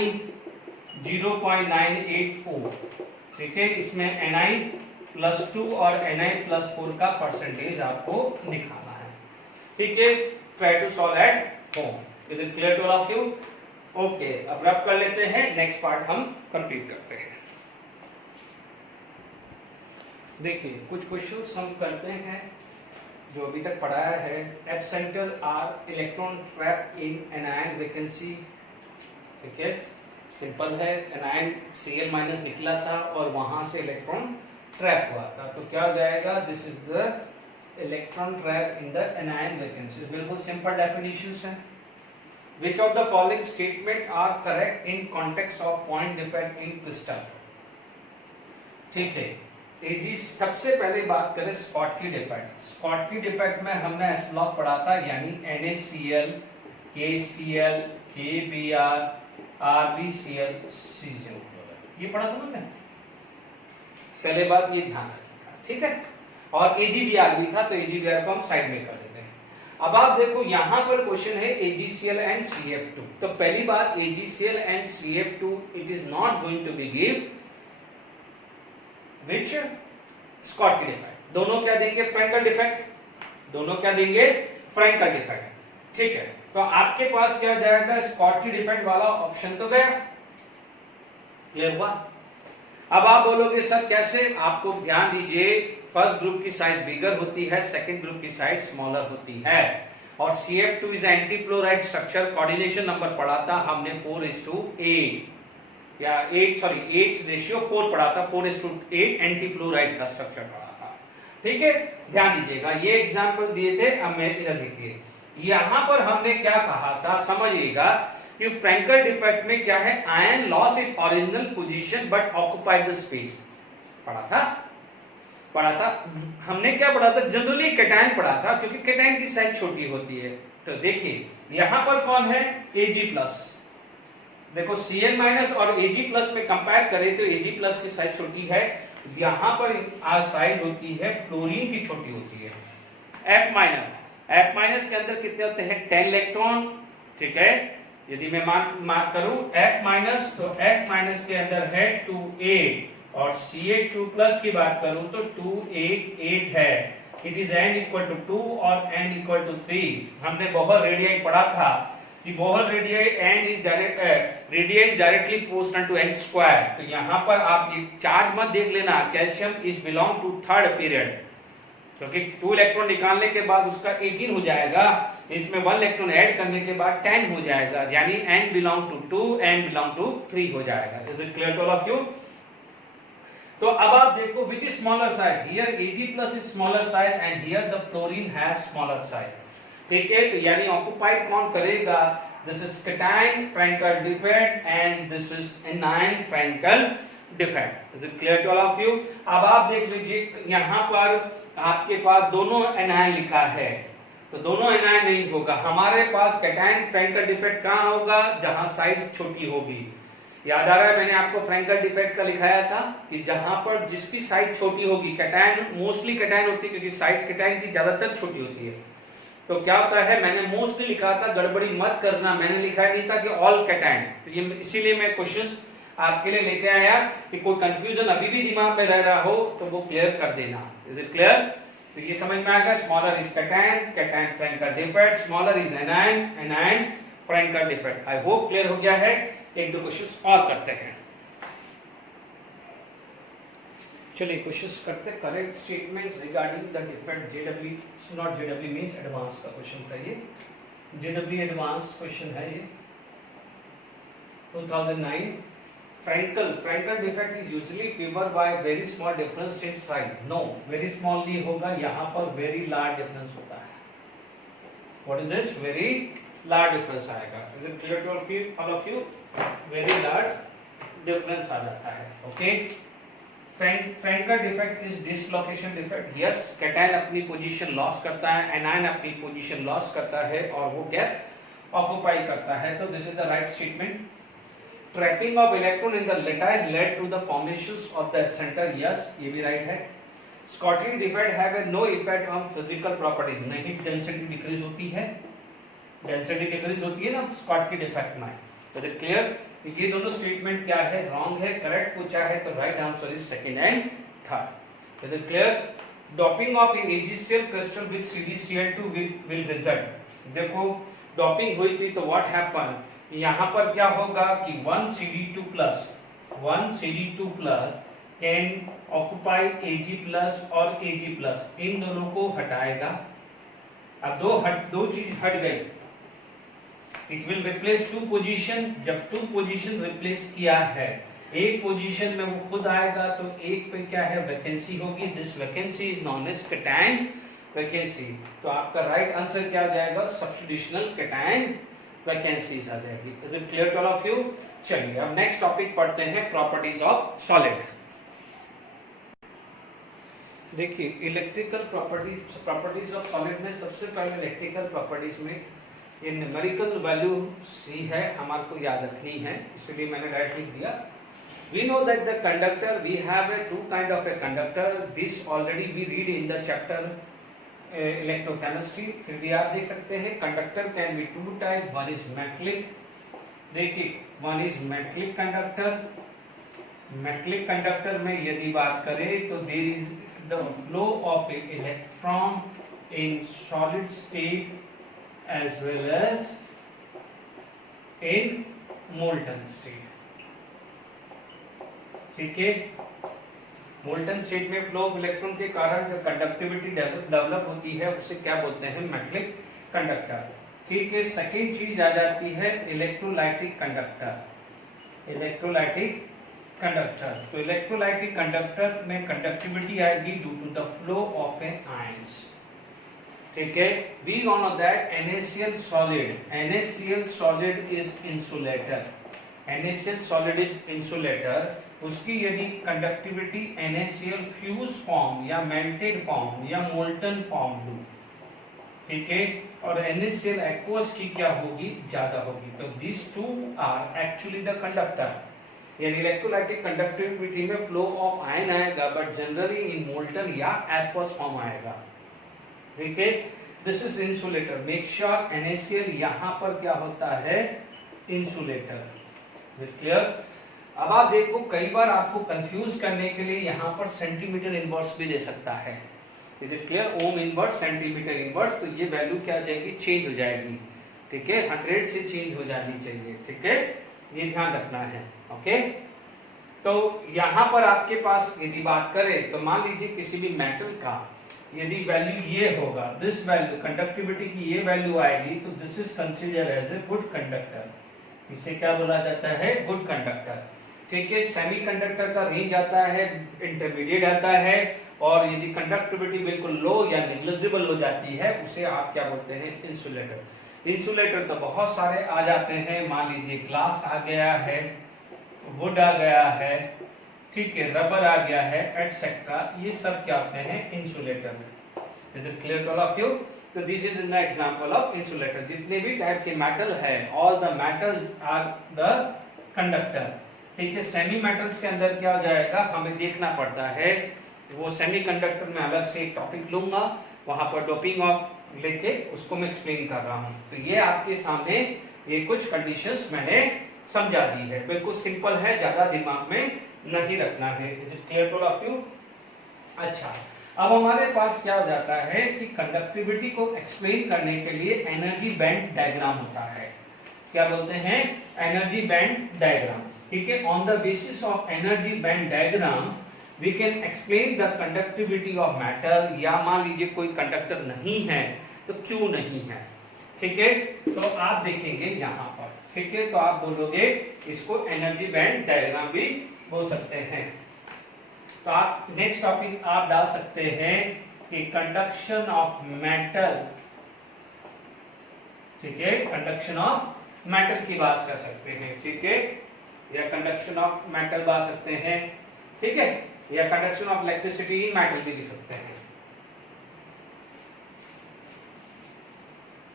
0.980, ठीक है, इसमें Ni+2 और Ni+4 का परसेंटेज आपको निकालना है, ठीक है, try to solve at home. Is it clear to all of you? Okay, अब रब कर लेते हैं, नेक्स्ट पार्ट हम कंप्लीट करते हैं। देखिए कुछ क्वेश्चंस हम करते हैं जो अभी तक पढ़ाया है। F centre are electron trap in anion vacancy, ठीक है, सिंपल है, एनायन Cl माइनस निकला था और वहां से इलेक्ट्रॉन ट्रैप हुआ था, तो क्या हो जाएगा, this is the electron trap in the anion vacancy, बिल्कुल सिंपल डेफिनेशंस हैं। Which of the following statement are correct in context of point defect in crystal? ठीक है, जी सबसे पहले बात करें स्कॉटकी डिफेक्ट। स्कॉटकी डिफेक्ट में हमने एस ब्लॉक पढ़ा था, यानी NaCl, KCl, KBr, RbCl, C0, ये पढ़ा था ना, पहले बात ये ध्यान रखिएगा, ठीक है। और AgBr भी था, तो AgBr को हम साइड में कर देते हैं। अब आप देखो यहां पर क्वेश्चन है AgCl एंड CF2। तो पहली बात AgCl and CF2 it is not going to be give which Schottky defect. दोनों क्या देंगे? Frenkel defect. दोनों क्या देंगे? Frenkel defect. ठीक है, तो आपके पास क्या जाएगा? स्कॉटकी डिफेक्ट वाला ऑप्शन तो गया। क्लियर हुआ? अब आप बोलोगे सर कैसे? आपको ध्यान दीजिए, फर्स्ट ग्रुप की साइज बिगर होती है, सेकंड ग्रुप की साइज स्मॉलर होती है। और CF2 is anti fluoride structure. Coordination number पढ़ा था हमने 4:8 या 8:4 पढ़ा था। 4:8 एंटी फ्लोराइड का स्ट्रक्चर पढ़ा था। ठीक है, ध्यान दीजिएगा, ये एग्जांपल दिए थे। अब मैं इधर देखिए, यहां पर हमने क्या कहा था, समझिएगा कि फ्रैंकल डिफेक्ट में क्या है? Iron loss it original position but occupied the space. पढ़ा था हमने। क्या पढ़ा था? जनरली कैटायन पढ़ा था, क्योंकि कैटायन की साइज छोटी होती है। तो देखिए यहां पर कौन है? Ag+। देखो Cl- और Ag+ में कंपेयर करें तो Ag+ की साइज छोटी है। यहां पर साइज होती है फ्लोरीन की, छोटी होती है। F- के अंदर कितने होते हैं? 10 इलेक्ट्रॉन। ठीक है, यदि मैं मार्क करूं F- तो F- के अंदर है 2 और Ca2+ की बात करूं तो 2 8 है। It is n equal to 2 और n इक्वल टू 3। हमने बोहर रेडियाई पढ़ा था कि Bohr radii n is radii directly proportional to n square. तो यहां पर आप चार्ज मत देख लेना, calcium is belong to third period, क्योंकि 2 इलेक्ट्रॉन निकालने के बाद उसका 18 हो जाएगा, इसमें 1 इलेक्ट्रॉन ऐड करने के बाद 10 हो जाएगा, यानी n belong to 2 n belong to 3 हो जाएगा। Is it clear to all of you? तो अब आप देखो which is smaller size? Here Ag+ is smaller size and here the fluorine has smaller size. ठीक है, तो यानी ऑक्युपाइड कौन करेगा? This is cation Frenkel defect and this is anion Frenkel defect. Is it clear to all of you? अब आप देख लीजिए, यहां पर आपके पास दोनों एनायन लिखा है, तो दोनों एनायन नहीं होगा। हमारे पास कैटायन फ्रैंकल डिफेक्ट कहां होगा? जहां साइज छोटी होगी। याद आ रहा है मैंने आपको फ्रैंकल डिफेक्ट का लिखाया था कि जहां पर जिसकी साइज छोटी होगी, कैटायन मोस्टली कैटायन होती है, क्योंकि साइज कैटायन की ज्यादातर छोटी होती है। तो क्या होता है, मैंने मोस्टली लिखा था, गड़बड़ी मत करना, मैंने लिखा नहीं था कि ऑल कैटायन। तो ये इसीलिए मैं क्वेश्चंस आपके लिए लेके आया कि कोई कंफ्यूजन अभी भी दिमाग में रह रहा हो तो वो क्लियर कर देना। Is it clear? तो ये समझ में आएगा, smaller is cation, cation Frenkel defect, smaller is anion, anion Frenkel defect. I hope clear हो गया है। एक दो क्वेश्चंस और करते हैं, चलिए क्वेश्चंस करते हैं। Correct statements regarding the defect JW, not JW means advance का क्वेश्चन था ये, JW एडवांस क्वेश्चन है ये 2009। Frenkel defect is usually favoured by very small difference in size. No, very small नहीं होगा, यहां पर वेरी लार्ज डिफरेंस होता है। What is this? Very large difference आएगा। Is it clear to all of you? Very large difference आ जाता है। Okay, Frenkel defect is dislocation defect. Yes, cation अपनी पोजीशन लॉस करता है, एनायन अपनी पोजीशन लॉस करता है और वो गैप ऑक्युपाई करता है। तो this is the right statement. Trapping of electron in the lattice lead to the formations of the centre. Yes, ये भी राइट है। Schottky defect have no effect on physical properties. नहीं, डेंसिटी डिक्रीज होती है, density decrease होती है ना Schottky defect में। Is it clear? ये दोनों स्टेटमेंट क्या है? रॉन्ग है। करेक्ट पूछा है तो right answer is second and third. Is it clear? Doping of AgCl crystal with CdCl2 will result. देखो डोपिंग हुई थी तो व्हाट हैपन, यहां पर क्या होगा कि 1 CD2+ कैन ऑक्युपाई Ag+ और Ag+, इन दोनों को हटाएगा। अब दो चीज हट गई, इट विल रिप्लेस 2 पोजीशन। जब 2 पोजीशन रिप्लेस किया है, एक पोजीशन में वो खुद आएगा तो एक पे क्या है? वैकेंसी होगी। This vacancy is known as cation vacancy. तो आपका राइट आंसर क्या आ जाएगा? सब्स्टिट्यूशनल कैटायन वैकेंसीज आ जाएगी। Is it clear to all of you? चलिए अब नेक्स्ट टॉपिक पढ़ते हैं, प्रॉपर्टीज ऑफ सॉलिड। देखिए इलेक्ट्रिकल प्रॉपर्टीज ऑफ सॉलिड में सबसे पहले इलेक्ट्रिकल प्रॉपर्टीज में ये न्यूमेरिकल वैल्यू C है, हमारे को याद रखनी है, इसलिए मैंने डायरेक्ट लिख दिया We know that the conductor, we have a two kind of a conductor. This already we read in the chapter electrochemistry. फिर भी आप देख सकते हैं conductor can be two type. One is metallic. देखिए, one is metallic conductor. Metallic conductor में यदि बात करें तो there is the flow of an electron in solid state as well as in molten state. ठीक है, मोल्टन स्टेट में flow of electron के कारण जो कंडक्टिविटी डेवलप होती है उसे क्या बोलते हैं, मेटलिक कंडक्टर। ठीक है, सेकेंड चीज आ जाती है इलेक्ट्रोलाइटिक कंडक्टर। इलेक्ट्रोलाइटिक कंडक्टर, तो इलेक्ट्रोलाइटिक कंडक्टर में कंडक्टिविटी आएगी due to the flow of an ions. ठीक है, we all know that NaCl solid is insulator. NaCl solid is insulator, उसकी यदि कंडक्टिविटी NaCl फ्यूज फॉर्म या मेल्टेड फॉर्म या molten form लूं, ठीक है, और NaCl एक्वस की क्या होगी, ज्यादा होगी, तो this two are actually the conductor. यानी इलेक्ट्रोलाइटिक कंडक्टिविटी में फ्लो ऑफ आयन आएगा बट जनरली इन मोल्टन या एक्वस फॉर्म आएगा। ठीक है, this is insulator. Make sure NaCl यहां पर क्या होता है, इंसुलेटर। क्लियर? अब आप देखो, कई बार आपको कंफ्यूज करने के लिए यहाँ पर सेंटीमीटर इनवर्स भी दे सकता है। Is it clear? Ohm inverse, centimetre inverse, तो ये वैल्यू क्या हो जाएगी, चेंज हो जाएगी। ठीक है, 100 से चेंज हो जानी चाहिए। ठीक है, ये ध्यान रखना है। ओके, तो यहाँ पर आपके पास यदि बात करें तो मान लीजिए किसी भी मेटल का यदि वैल्यू ये होगा, दिस वैल्यू कंडक्टिविटी की ये वैल्यू आएगी, तो this is consider as a good conductor. इसे क्या बोला जाता है, गुड कंडक्टर। ठीक है, सेमीकंडक्टर का रेंज आता है, इंटरमीडिएट आता है, और यदि कंडक्टिविटी बिल्कुल लो या नेग्लिजिबल हो जाती है उसे आप क्या बोलते हैं, इंसुलेटर। इंसुलेटर तो बहुत सारे आ जाते हैं, मान लीजिए ग्लास आ गया है, वुड आ गया है, ठीक है, रबर आ गया है, एटसेट्रा, ये सब क्या होते हैं, insulator. Is it clear to all of you? तो this is the example of insulator. जितने भी टाइप के मेटल है, all the metals are the conductor. ठीक है, सेमी मेटल्स के अंदर क्या हो जाएगा, हमें देखना पड़ता है, वो सेमीकंडक्टर में अलग से एक टॉपिक लूंगा, वहां पर डोपिंग ऑफ लेके उसको मैं एक्सप्लेन कर रहा हूं। तो ये आपके सामने ये कुछ कंडीशंस मैंने समझा दी है, बिल्कुल सिंपल है, ज्यादा दिमाग में नहीं रखना है। Is it clear to all of you? अच्छा, अब हमारे पास क्या हो जाता है कि कंडक्टिविटी को एक्सप्लेन करने के लिए एनर्जी बैंड डायग्राम होता है। क्या बोलते हैं, एनर्जी बैंड डायग्राम। ठीक है, on the basis of energy band diagram we can explain the conductivity of metal, या मान लीजिए कोई कंडक्टर नहीं है तो क्यों नहीं है। ठीक है, तो आप देखेंगे यहाँ पर, ठीक है, तो आप बोलोगे इसको एनर्जी बैंड डायग्राम भी बोल सकते हैं। तो आप नेक्स्ट टॉपिक आप डाल सकते हैं कि कंडक्शन ऑफ मेटल। ठीक है, कंडक्शन ऑफ मेटल की बात कर सकते हैं। ठीक है, या कंडक्शन ऑफ मेटल बात सकते हैं। ठीक है, या conduction of electricity in metal भी लिख सकते हैं।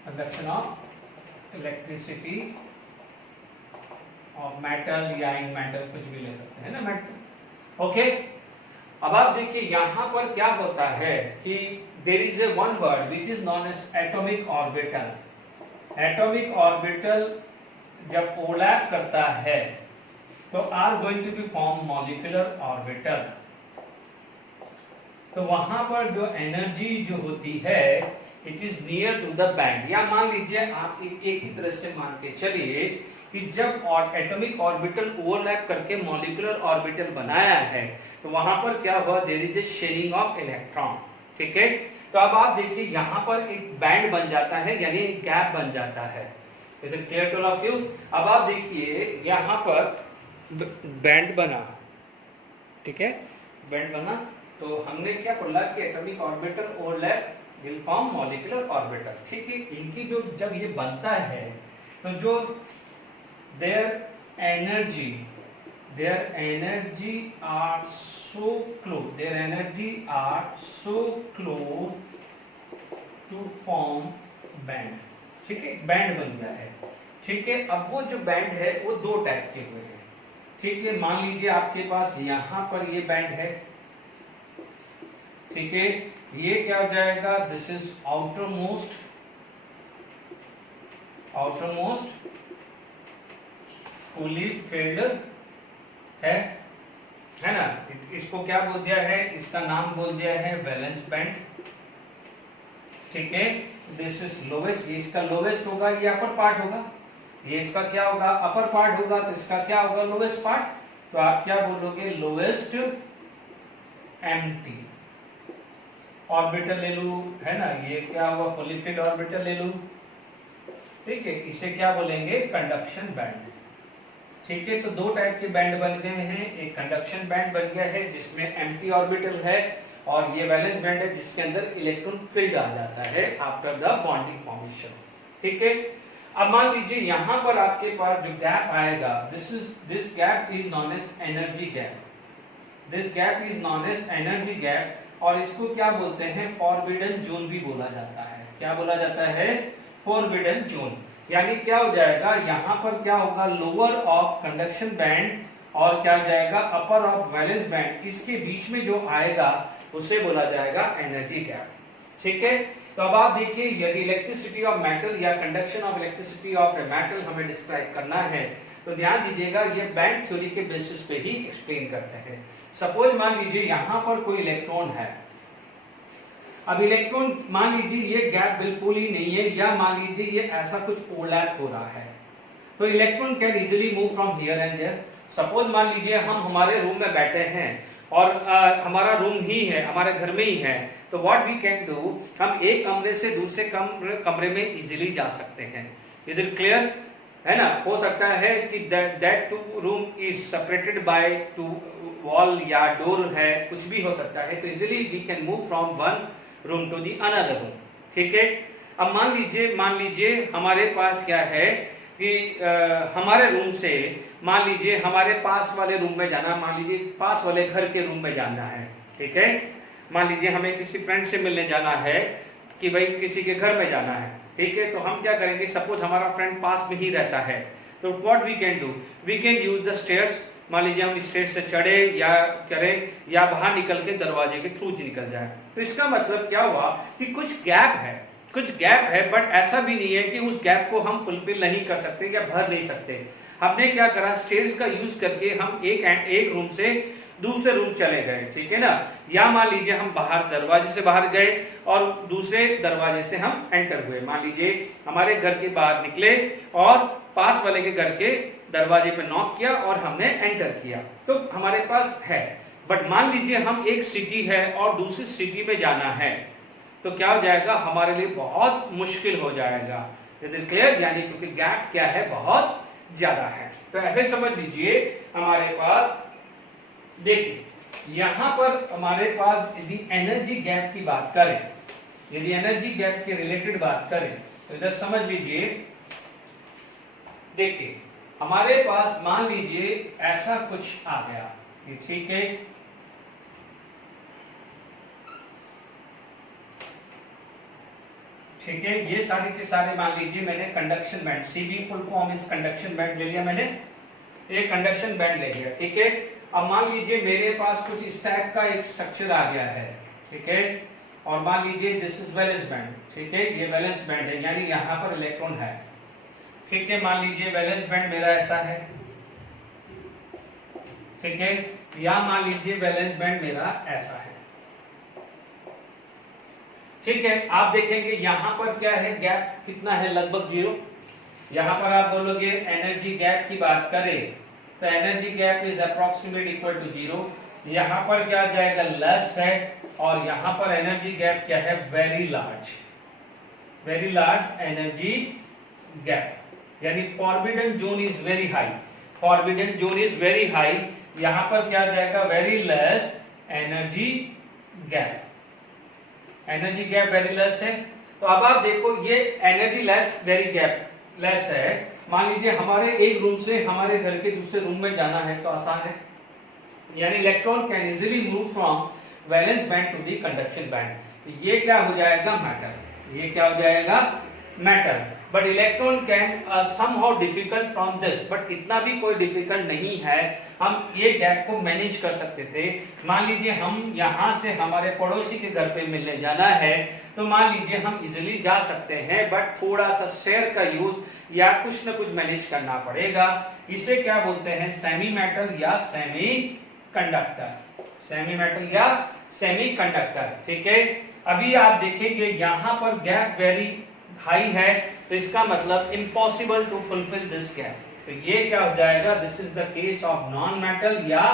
Conduction of electricity of metal या इन मेटल, कुछ भी ले सकते हैं ना, मेटल। ओके, अब आप देखिए यहां पर क्या होता है कि there is a one word which is non as atomic orbital. Atomic orbital जब ओवरलैप करता है तो are going to be form molecular orbital. तो वहां पर जो एनर्जी जो होती है it is near to the band, या मान लीजिए आप एक ही तरह से मान के चलिए कि जब एटॉमिक ऑर्बिटल ओवरलैप करके मॉलिक्यूलर ऑर्बिटल बनाया है तो वहां पर क्या हुआ, there is a sharing of electron. ठीक है, तो अब आप देखिए यहां पर एक बैंड बन जाता है, यानी एक गैप बन जाता है। Is it clear to all of you? अब आप देखिए यहां पर बैंड बना, ठीक है, बैंड बना, तो हमने क्या बोला कि atomic orbital overlap will form molecular orbital. ठीक है, इनकी जो जब ये बनता है तो जो their energy are so close to form band। ठीक है, बैंड बन गया है। ठीक है, अब वो जो बैंड है वो दो टाइप के हुए हैं। ठीक है, मान लीजिए आपके पास यहां पर ये बैंड है, ठीक है, ये क्या हो जाएगा, this is outermost fully filled है ना। इसको क्या बोल दिया है, इसका नाम बोल दिया है वैलेंस बैंड, ठीक है। दिस इज लोवेस्ट, ये इसका लोवेस्ट होगा, ये अपर पार्ट होगा, ये इसका क्या होगा, अपर पार्ट होगा, तो इसका क्या होगा, लोवेस्ट पार्ट। तो आप क्या बोलोगे, लोवेस्ट एम्प्टी ऑर्बिटल ले लू, है ना, ये क्या हुआ, फुली फिल्ड ऑर्बिटल ले लू, ठीक है, इसे क्या बोलेंगे, कंडक्शन बैंड, ठीक है। तो दो टाइप के बैंड बन गए हैं, एक कंडक्शन बैंड बन गया है जिसमें एम्प्टी ऑर्बिटल है, और ये वैलेंस बैंड है जिसके अंदर इलेक्ट्रॉन फील्ड आ जाता है आफ्टर द बॉन्डिंग फॉर्मेशन, ठीक है। अब मान लीजिए यहां पर आपके पास जो गैप आएगा, this gap is non as energy gap, this gap is non as energy gap, और इसको क्या बोलते हैं, फॉरबिडन जोन भी बोला जाता है। क्या बोला जाता है, फॉरबिडन जोन। यानी क्या हो जाएगा, यहां पर क्या होगा, लोअर ऑफ कंडक्शन बैंड और क्या जाएगा, अपर ऑफ वैलेंस बैंड, इसके बीच में जो आएगा उसे बोला जाएगा एनर्जी गैप, ठीक है। तो अब आप देखिए, यदि इलेक्ट्रिसिटी ऑफ मेटल या conduction of electricity of a metal हमें डिस्क्राइब करना है, तो ध्यान दीजिएगा ये बैंड थ्योरी के बेसिस पे ही एक्सप्लेन करते हैं। सपोज मान लीजिए यहां पर कोई इलेक्ट्रॉन है, अब इलेक्ट्रॉन मान लीजिए ये गैप बिल्कुल ही नहीं है, या मान लीजिए ये ऐसा कुछ ओवरलैप हो रहा है, तो electron can easily move from here and there. Suppose मान लीजिए हम हमारे रूम में बैठे हैं और हमारा रूम ही है, हमारे घर में ही है, तो व्हाट वी कैन डू, हम एक कमरे से दूसरे कमरे में इजीली जा सकते हैं। इज इट क्लियर, है ना। हो सकता है कि that two room is separated by two wall या डोर है, कुछ भी हो सकता है, तो easily we can move from one room to the another room, ठीक है। अब मान लीजिए हमारे पास क्या है कि हमारे रूम से मान लीजिए हमारे पास वाले रूम में जाना, मान लीजिए पास वाले घर के रूम में जाना है, ठीक है। मान लीजिए हमें किसी फ्रेंड से मिलने जाना है कि भाई किसी के घर में जाना है, ठीक है। तो हम क्या करेंगे, सपोज हमारा फ्रेंड पास में ही रहता है, तो what we can do, we can use the stairs. मान लीजिए हम स्टेज से चढ़े या करें या बाहर निकल के दरवाजे के थ्रू निकल जाए, तो इसका मतलब क्या हुआ कि कुछ गैप है, बट ऐसा भी नहीं है कि उस गैप को हम फुलफिल नहीं कर सकते या भर नहीं सकते। हमने क्या करा, स्टेयर्स का यूज करके हम एक रूम से दूसरे रूम चले गए, ठीक है ना। या मान लीजिए हम बाहर दरवाजे से बाहर गए और दूसरे दरवाजे से हम एंटर हुए, मान लीजिए हमारे घर के बाहर निकले और पास वाले के घर के दरवाजे पे नॉक किया और हमने एंटर किया, तो हमारे पास है। बट मान लीजिए हम एक सिटी है और दूसरी सिटी में जाना है, तो क्या हो जाएगा, हमारे लिए बहुत मुश्किल हो जाएगा। इज इट क्लियर, यानी क्योंकि गैप क्या है, बहुत ज्यादा है। तो ऐसे समझ लीजिए हमारे पास, देखिए यहां पर हमारे पास यदि एनर्जी गैप की बात करें, यदि एनर्जी गैप के रिलेटेड बात करें, तो इधर समझ लीजिए, देखिए हमारे पास मान लीजिए ऐसा कुछ आ गया, ठीक है। ठीक है, ये सारे के सारे मान लीजिए मैंने conduction band, CB full form इस कंडक्शन बैंड ले लिया मैंने, एक कंडक्शन बैंड ले लिया, ठीक है। अब मान लीजिए मेरे पास कुछ इस टाइप का एक स्ट्रक्चर आ गया है, ठीक है, और मान लीजिए दिस इज वैलेंस बैंड, ठीक है, ये वैलेंस बैंड है, यानी यहां पर इलेक्ट्रॉन है, ठीक है। मान लीजिए वैलेंस बैंड मेरा ऐसा है, ठीक है, या मान लीजिए वैलेंस बैंड मेरा ऐसा है, ठीक है। आप देखेंगे यहां पर क्या है, गैप कितना है, लगभग 0। यहां पर आप बोलोगे एनर्जी गैप की बात करें तो energy gap is approximate equal to 0। यहां पर क्या जाएगा, लेस है, और यहां पर एनर्जी गैप क्या है, वेरी लार्ज एनर्जी गैप, यानी forbidden zone is very high, forbidden zone is very high. यहां पर क्या जाएगा, very less energy gap, energy gap very less है। तो अब आप देखो ये energy less very gap less है, मान लीजिए हमारे एक रूम से हमारे घर के दूसरे रूम में जाना है तो आसान है, यानी electron can easily move from valence band to the conduction band. ये क्या हो जाएगा, मैटर, ये क्या हो जाएगा, metal, but electron can somehow difficult from this, but इतना भी कोई डिफिकल्ट नहीं है, हम ये गैप को मैनेज कर सकते थे। मान लीजिए हम यहाँ से हमारे पड़ोसी के घर पे मिलने जाना है, तो मान लीजिए हम इजिली जा सकते हैं, बट थोड़ा सा शेयर का यूज या कुछ ना कुछ मैनेज करना पड़ेगा। इसे क्या बोलते हैं, सेमी मेटल या सेमी कंडक्टर, सेमी मेटल या सेमी कंडक्टर। ठीक है, अभी आप देखेंगे यहाँ पर गैप वेरी हाई है, तो इसका मतलब impossible to fulfil this gap, तो ये क्या हो जाएगा, this is the case of non metal या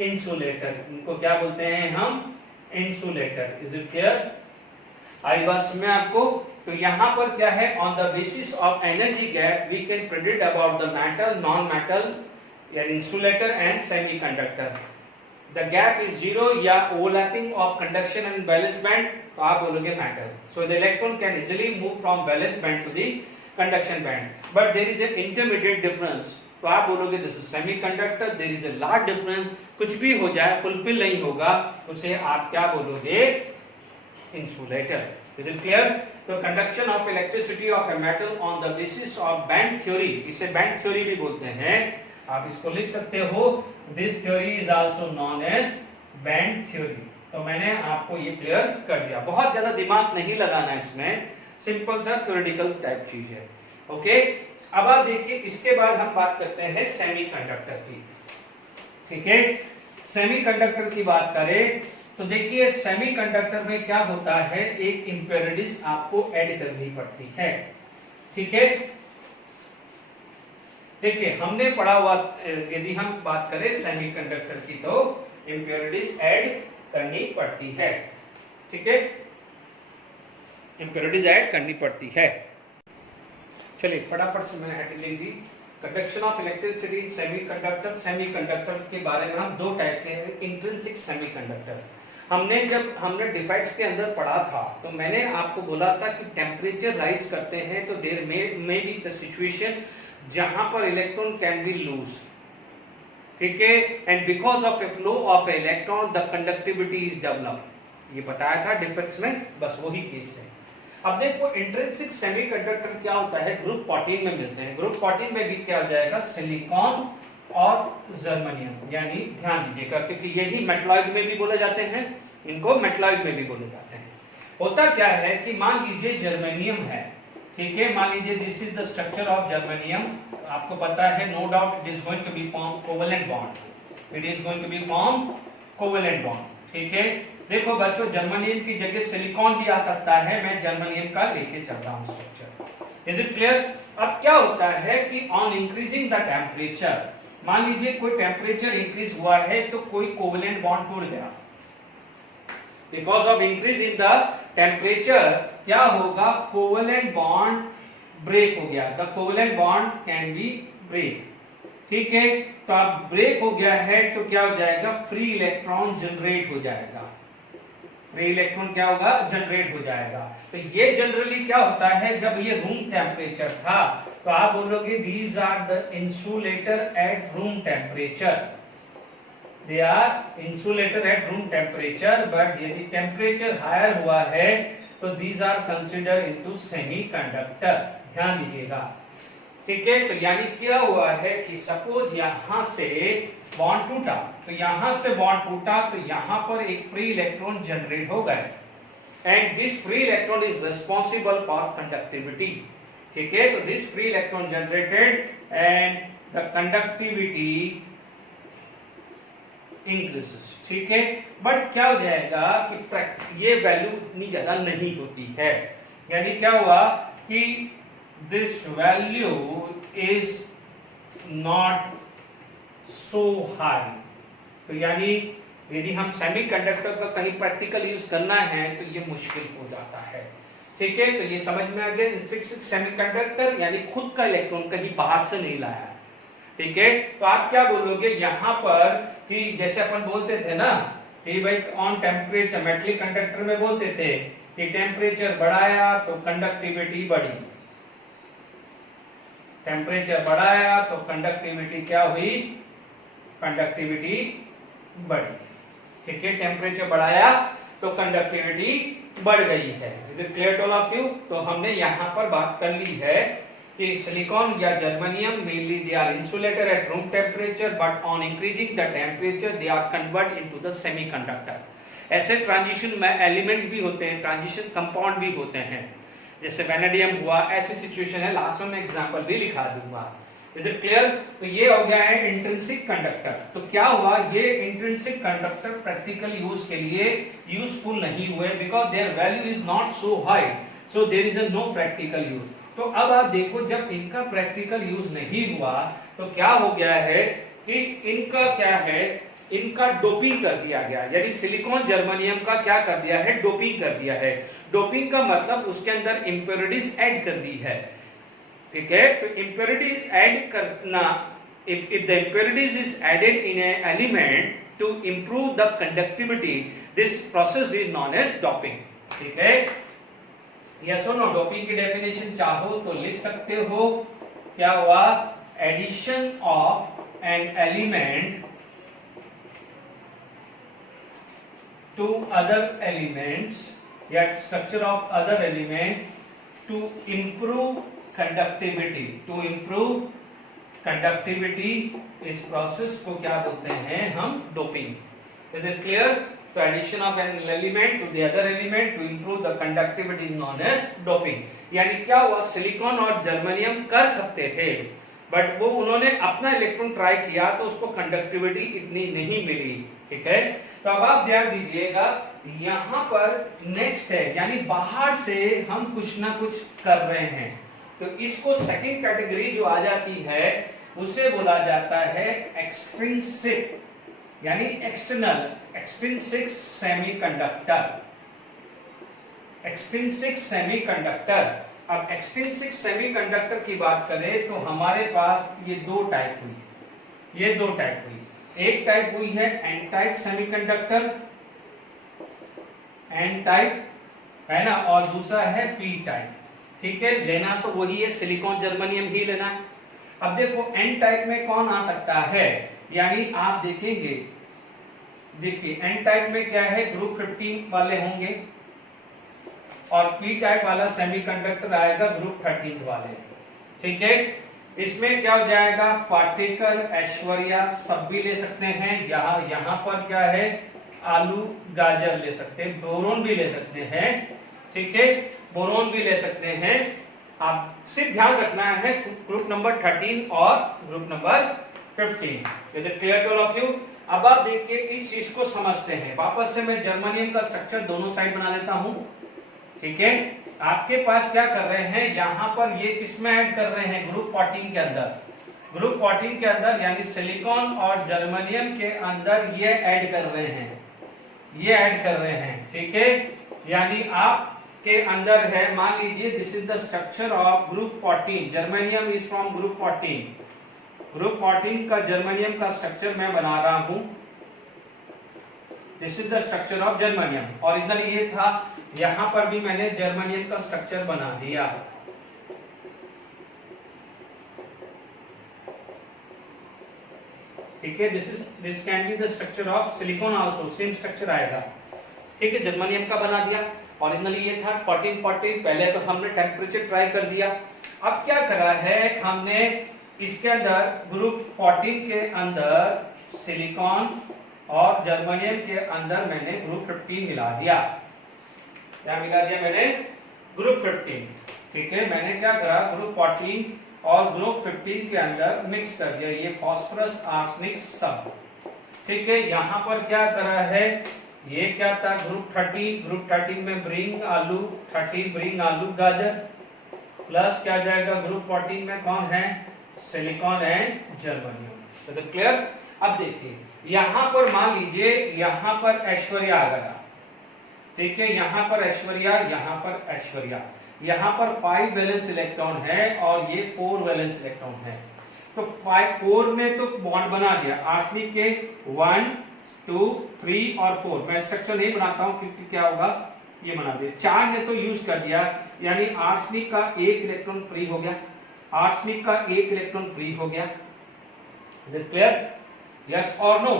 इंसुलेटर। इनको क्या बोलते हैं हम, इंसुलेटर। इज इट क्लियर, आई बात में आपको। तो यहाँ पर क्या है, on the basis of energy gap we can predict about the metal, non metal या insulator and semiconductor. The gap is zero या overlapping of conduction and balance band, तो आप बोलोगे metal. So the electron can easily move from valence band to the conduction band, but there is a intermediate difference, तो आप बोलोगे this is semiconductor, there is a large difference, कुछ भी हो जाए फुलफिल नहीं होगा, उसे आप क्या बोलोगे, इंसुलेटर। Is it clear. तो conduction of electricity of a metal on the basis of band theory, इसे बैंड थ्योरी भी बोलते हैं, आप इसको लिख सकते हो, this theory is also known as band theory. तो मैंने आपको ये क्लियर कर दिया, बहुत ज्यादा दिमाग नहीं लगाना इसमें, सिंपल सा थ्योरेटिकल टाइप चीज है। ओके, अब आप देखिए इसके बाद हम बात करते हैं सेमीकंडक्टर की। ठीक है, सेमीकंडक्टर की बात करें तो देखिए सेमीकंडक्टर में क्या होता है, एक इम्पेरिडिस आपको ऐड करनी पड़ती है। ठीक है, देखिए हमने पढ़ा हुआ, यदि हम बात करें सेमीकंडक्टर की तो इम्पेरिडिस ऐड करनी पड़ती है। ठीक है, इम्पेरिडिस ऐड करनी पड़ती है। चलिए फटाफट से मैंने हेडिंग लिख दी, conduction of electricity in semiconductor. Semiconductor के बारे में हम दो टाइप के हैं, इंट्रिंसिक सेमीकंडक्टर। जब हमने डिफाइट्स के अंदर पढ़ा था तो मैंने आपको बोला था कि टेम्परेचर राइज करते हैं तो there may be the situation जहां पर इलेक्ट्रॉन कैन बी लूज। ठीक है, and because of a flow of electron the conductivity is develop, ये बताया था डिफेक्ट्स में, बस वही केस है। अब देखो इंट्रिंसिक सेमीकंडक्टर क्या होता है, ग्रुप 14 में मिलते हैं। ग्रुप 14 में भी क्या हो जाएगा, सिलिकॉन और जर्मेनियम, यानी ध्यान दीजिएगा क्योंकि यही मेटलॉइड में भी बोले जाते हैं, इनको मेटलॉइड में भी बोले जाते हैं। होता क्या है कि मान लीजिए जर्मेनियम है, ठीक है, मान लीजिए this is the structure of germanium, आपको पता है no doubt it is going to be form covalent bond, it is going to be form covalent bond. ठीक है, देखो बच्चों जर्मेनियम की जगह सिलिकॉन भी आ सकता है, मैं जर्मेनियम का लेके चल रहा हूं स्ट्रक्चर। Is it clear. अब क्या होता है कि ऑन इंक्रीजिंग द टेम्परेचर, मान लीजिए कोई टेम्परेचर इंक्रीज हुआ है तो कोई कोवेलेंट बॉन्ड टूट गया, because of increase in the temperature क्या होगा, कोवेलेंट बॉन्ड ब्रेक हो गया, the covalent bond can be break. ठीक है, तो अब ब्रेक हो गया है तो क्या हो जाएगा, फ्री इलेक्ट्रॉन जनरेट हो जाएगा, फ्री इलेक्ट्रॉन क्या होगा, जनरेट हो जाएगा। तो ये जनरली क्या होता है, जब ये रूम टेम्परेचर था तो आप बोलोगे these are the insulator at room temperature, they are insulator at room temperature, but यदि टेम्परेचर हायर हुआ है तो these are consider into semiconductor. ध्यान दीजिएगा। ठीक है, तो यानी क्या हुआ है कि सपोज यहां से बॉन्ड टूटा, तो यहां से बॉन्ड टूटा तो यहां पर एक फ्री इलेक्ट्रॉन जनरेट हो गए, and this free electron is responsible for conductivity. ठीक है, तो this free electron generated and the conductivity increases. ठीक है, बट क्या हो जाएगा कि ये वैल्यू इतनी ज्यादा नहीं होती है, यानी क्या हुआ कि this value is not so high. तो यानी यदि हम सेमीकंडक्टर का कहीं प्रैक्टिकल यूज करना है तो ये मुश्किल हो जाता है। ठीक है, तो ये समझ में आ गया, इंट्रिंसिक सेमीकंडक्टर यानी खुद का इलेक्ट्रॉन कहीं बाहर से नहीं लाया। ठीक है, तो आप क्या बोलोगे यहाँ पर कि जैसे अपन बोलते थे ना कि भाई ऑन टेम्परेचर, मेटलिक कंडक्टर में बोलते थे कि टेम्परेचर बढ़ाया तो कंडक्टिविटी बढ़ी, टेम्परेचर बढ़ाया तो कंडक्टिविटी क्या हुई, कंडक्टिविटी बढ़ी। ठीक है, टेम्परेचर बढ़ाया तो कंडक्टिविटी बढ़ गई है। Is it clear to all of you? तो हमने यहाँ पर बात कर ली है कि सिलिकॉन या germanium mainly they are insulator at room temperature, but on increasing the temperature they are convert into the semiconductor. ऐसे ट्रांजिशन में एलिमेंट्स भी होते हैं, ट्रांजिशन कंपाउंड भी होते हैं, जैसे वेनेडियम हुआ, ऐसी सिचुएशन है। लास्ट में मैं एग्जांपल भी लिखा दूंगा। Is it clear? तो ये हो गया है इंट्रिंसिक कंडक्टर। तो क्या हुआ, ये इंट्रिंसिक कंडक्टर प्रैक्टिकल यूज के लिए यूजफुल नहीं हुए, because their value is not so high, so there is no practical use. तो अब आप देखो, जब इनका प्रैक्टिकल यूज नहीं हुआ तो क्या हो गया है कि इनका क्या है, इनका डोपिंग कर दिया गया। यानी सिलिकॉन जर्मेनियम का क्या कर दिया है, डोपिंग कर दिया है। डोपिंग का मतलब उसके अंदर इंप्योरिटीज ऐड कर दी है, ठीक है। तो इंप्योरिटीज ऐड करना, if the impurities is added in an element to improve the conductivity, this process is known as doping, ठीक है। यस और नो? डोपिंग की डेफिनेशन चाहो तो लिख सकते हो। क्या हुआ, addition of an element to other elements, yet structure of other element to improve conductivity, to improve conductivity, इस प्रोसेस को क्या बोलते हैं हम, doping. Is it clear? So addition of an element to the other element to improve the conductivity is known as doping। यानी क्या हुआ, silicon और जर्मेनियम कर सकते थे, बट वो उन्होंने अपना इलेक्ट्रॉन ट्राई किया तो उसको कंडक्टिविटी इतनी नहीं मिली, ठीक है। तो अब आप ध्यान दीजिएगा, यहां पर नेक्स्ट है, यानी बाहर से हम कुछ ना कुछ कर रहे हैं, तो इसको सेकंड कैटेगरी जो आ जाती है उसे बोला जाता है एक्सट्रिंसिक, यानी external, extrinsic semiconductor, extrinsic semiconductor. अब एक्सट्रिंसिक सेमीकंडक्टर की बात करें तो हमारे पास ये दो टाइप हुई, ये दो टाइप हुई। एक टाइप हुई है N type semiconductor, N type है ना, और दूसरा है पी टाइप, ठीक है। लेना तो वही है, सिलिकॉन जर्मेनियम ही लेना है। अब देखो एन टाइप में कौन आ सकता है, यानी आप देखेंगे, देखिए एन टाइप में क्या है, ग्रुप 15 वाले होंगे, और पी टाइप वाला सेमीकंडक्टर आएगा ग्रुप 13 वाले, ठीक है। इसमें क्या हो जाएगा, पार्टिकल, ऐश्वर्या सब भी ले सकते हैं। यहाँ पर क्या है, आलू गाजर ले सकते हैं, बोरोन भी ले सकते हैं, ठीक है, बोरोन भी ले सकते हैं। आप सिर्फ ध्यान रखना है ग्रुप नंबर 13 और group number 15। Is it clear to all of you? अब आप देखिए इस चीज को समझते हैं। वापस से मैं जर्मेनियम का स्ट्रक्चर दोनों साइड बना देता हूं, ठीक है। आपके पास क्या कर रहे हैं, यहां पर ये किसमें ऐड कर रहे हैं, ग्रुप 14 के अंदर, ग्रुप 14 के अंदर, यानी सिलिकॉन और जर्मेनियम के अंदर ये ऐड कर रहे हैं, ये ऐड कर रहे हैं, ठीक है। यानी आपके अंदर है, मान लीजिए this is the structure of group 14, germanium is from group 14, group 14 का जर्मेनियम का स्ट्रक्चर मैं बना रहा हूं। This is the structure of germanium. Originally ये था, यहां पर भी मैंने जर्मेनियम का स्ट्रक्चर बना दिया, ठीक है। This can be the structure of silicon also, same structure आएगा, ठीक है। जर्मेनियम का बना दिया, ओरिजिनली ये था 1440। पहले तो हमने टेम्परेचर ट्राई कर दिया। अब क्या करा है हमने, इसके अंदर ग्रुप 14 के अंदर सिलिकॉन और जर्मेनियम के अंदर मैंने ग्रुप 15 मिला दिया। क्या मिला दिया मैंने, ग्रुप 15, ठीक है। मैंने क्या करा, ग्रुप 14 और ग्रुप 15 के अंदर मिक्स कर दिया, ये फास्फोरस, आर्सेनिक सब, ठीक है। यहां पर क्या करा है, ये क्या था, ग्रुप 13, ग्रुप 13 में ब्रिंग आलू 13, ब्रिंग आलू गाजर, प्लस क्या जाएगा, ग्रुप 14 में कौन है, सिलिकॉन एंड जर्मेनियम। तो क्लियर? अब देखिए यहां पर मान लीजिए, यहां पर ऐश्वर्या आ गया, ठीक है। यहां पर ऐश्वर्या, यहां पर ऐश्वर्या, यहां पर 5 वैलेंस इलेक्ट्रॉन है और ये 4 वैलेंस इलेक्ट्रॉन है। तो 4 में तो बॉन्ड बना दिया, आर्सेनिक के 1 2 3 और 4। मैं स्ट्रक्चर नहीं बनाता हूं क्योंकि क्या होगा, ये बना दिया। 4 ने तो यूज कर दिया, यानी आर्सेनिक का 1 इलेक्ट्रॉन फ्री हो गया, आर्सेनिक का 1 इलेक्ट्रॉन फ्री हो गया। क्लियर? यस और नो?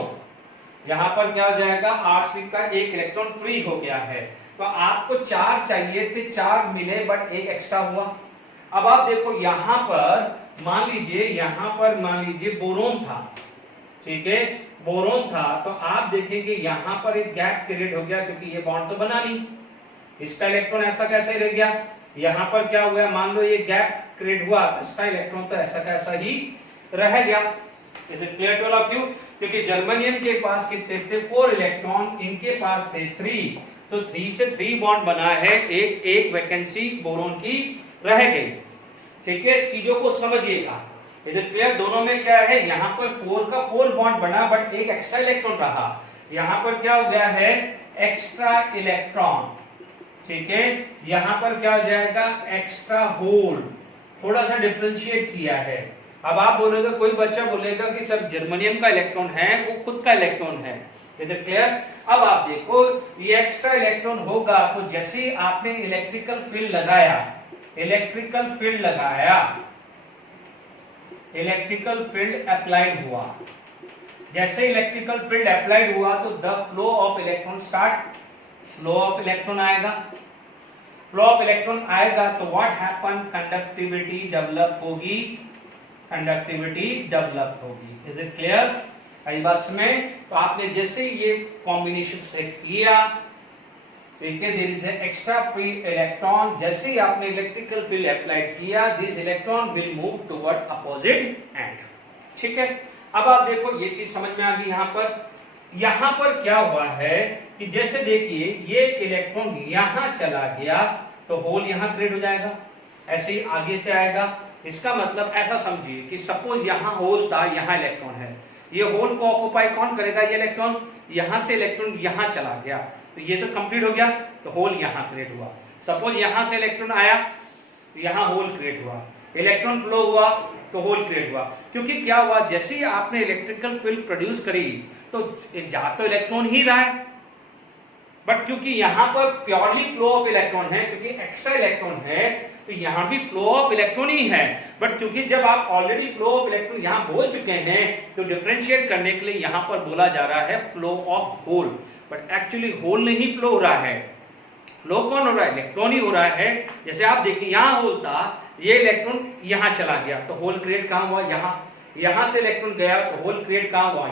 यहां पर क्या हो जाएगा, आर्सेनिक का 1 इलेक्ट्रॉन फ्री हो गया है। तो तो आपको 4 चाहिए थे, 4 मिले बट एक एक्स्ट्रा हुआ। अब आप देखो यहां पर मान लीजिए बोरोन था, ठीक है, बोरोन था, तो आप देखेंगे यहां पर एक गैप क्रिएट हो गया क्योंकि ये बॉन्ड तो बना नहीं, इसका इलेक्ट्रॉन ऐसा कैसे रह गया, यहां पर क्या हुआ, मान लो ये गैप क्रिएट हुआ, इसका इलेक्ट्रॉन तो ऐसा कैसा ही रह गया। Is it clear to all of you? क्योंकि जर्मेनियम के पास कितने थे, 4 इलेक्ट्रॉन, इनके पास थे 3, तो 3 से 3 बॉन्ड बना है, एक वैकेंसी बोरोन की रह गई। ठीक है, चीजों को समझिएगा। Is it clear? दोनों में क्या है, यहाँ पर 4 का 4 बॉन्ड बना बट एक एक्स्ट्रा इलेक्ट्रॉन रहा, यहाँ पर क्या हो गया है, एक्स्ट्रा इलेक्ट्रॉन। ठीक है, यहां पर क्या हो जाएगा, एक्स्ट्रा होल, थोड़ा सा डिफरेंशिएट किया है। अब आप बोलोगे, कोई बच्चा बोलेगा कि जब जर्मेनियम का इलेक्ट्रॉन है वो खुद का इलेक्ट्रॉन है। Is it clear? अब आप देखो ये एक्स्ट्रा इलेक्ट्रॉन होगा तो जैसे ही आपने इलेक्ट्रिकल फील्ड लगाया, इलेक्ट्रिकल फील्ड अप्लाइड हुआ, जैसे इलेक्ट्रिकल फील्ड अप्लाइड हुआ तो the flow of electron start, flow of electron आएगा, फ्लो ऑफ इलेक्ट्रॉन आएगा तो व्हाट हैपन, कंडक्टिविटी डेवलप होगी, इज इट क्लियर? आई बात में, तो आपने जैसे ये कॉम्बिनेशन सेट किया, ठीक है, there is extra free electron, जैसे ही आपने इलेक्ट्रिकल फील्ड अप्लाइड किया, this electron will move toward opposite end. ठीक है, अब आप देखो ये चीज समझ में आ गई। यहां पर क्या हुआ है कि जैसे देखिए ये इलेक्ट्रॉन यहां चला गया तो होल यहां क्रिएट हो जाएगा, ऐसे ही आगे से आएगा। इसका मतलब ऐसा समझिए कि सपोज यहां होल था, यहां इलेक्ट्रॉन है, ये होल को ऑक्युपाई कौन करेगा, ये इलेक्ट्रॉन, यहां से इलेक्ट्रॉन यहां चला गया तो ये तो कंप्लीट हो गया, तो होल यहां क्रिएट हुआ। सपोज यहां से इलेक्ट्रॉन आया तो यहां होल क्रिएट हुआ, इलेक्ट्रॉन फ्लो हुआ तो होल क्रिएट हुआ। क्योंकि क्या हुआ, जैसे ही आपने इलेक्ट्रिकल फील्ड प्रोड्यूस करी तो जा तो इलेक्ट्रॉन ही रहा है, बट क्योंकि यहां पर प्योरली फ्लो ऑफ इलेक्ट्रॉन है, क्योंकि एक्स्ट्रा इलेक्ट्रॉन है तो यहां भी फ्लो ऑफ इलेक्ट्रॉन ही है। बट क्योंकि जब आप ऑलरेडी फ्लो ऑफ इलेक्ट्रॉन यहां बोल चुके हैं तो डिफरेंशिएट करने के लिए यहां पर बोला जा रहा है flow of hole, but actually hole नहीं फ्लो हो रहा है, फ्लो कौन हो रहा है, इलेक्ट्रॉन ही हो रहा है। जैसे आप देखिए यहां होल था, ये इलेक्ट्रॉन यहां चला गया तो होल क्रिएट कहां हुआ, यहां से इलेक्ट्रॉन गया तो होल क्रिएट कहां हुआ,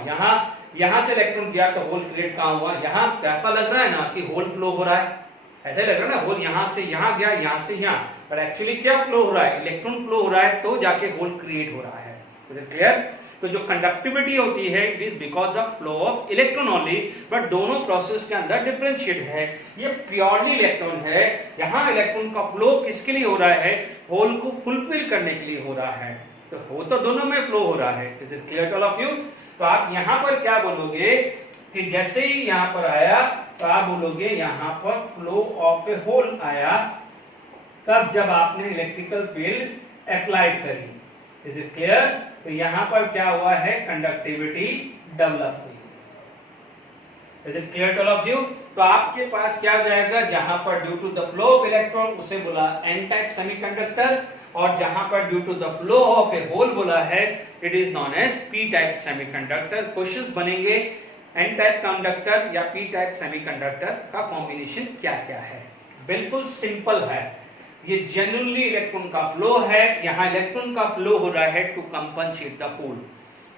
यहां से इलेक्ट्रॉन गया तो होल क्रिएट कहां हुआ, यहां ऐसा लग रहा है ना कि होल फ्लो हो रहा है, ऐसा लग रहा है ना, होल यहां से यहां गया, यहां से यहां, पर एक्चुअली क्या फ्लो हो रहा है, इलेक्ट्रॉन फ्लो हो रहा है तो जाके होल क्रिएट हो रहा है। क्लियर? तो जो कंडक्टिविटी होती है it is because of flow of electron only, but दोनों प्रोसेस के अंदर डिफरेंशिएट है। ये प्योरली इलेक्ट्रॉन है, यहां इलेक्ट्रॉन का फ्लो किसके लिए हो रहा है, होल को फुलफिल करने के लिए हो रहा है, तो हो तो दोनों में फ्लो हो रहा है। Is it clear to all of you? तो आप यहां पर क्या बोलोगे कि जैसे ही यहां पर आया तो आप बोलोगे यहां पर फ्लो ऑफ ए होल आया, तब जब आपने इलेक्ट्रिकल फील्ड अप्लाइड करी। Is it clear? तो यहां पर क्या हुआ है, कंडक्टिविटी डेवलप हुई। Is it clear to all of you? तो आपके पास क्या हो जाएगा, जहां पर due to the flow of electron उसे बोला एन टाइप सेमीकंडक्टर, और जहां पर due to the flow of a hole बोला है it is non as P type semiconductor. Questions बनेंगे एन टाइप कंडक्टर या पी टाइप सेमीकंडक्टर का कॉम्बिनेशन क्या क्या है। बिल्कुल सिंपल है, ये जेन्युइनली इलेक्ट्रॉन का फ्लो है, यहां इलेक्ट्रॉन का फ्लो हो रहा है टू कंपनसेट द होल।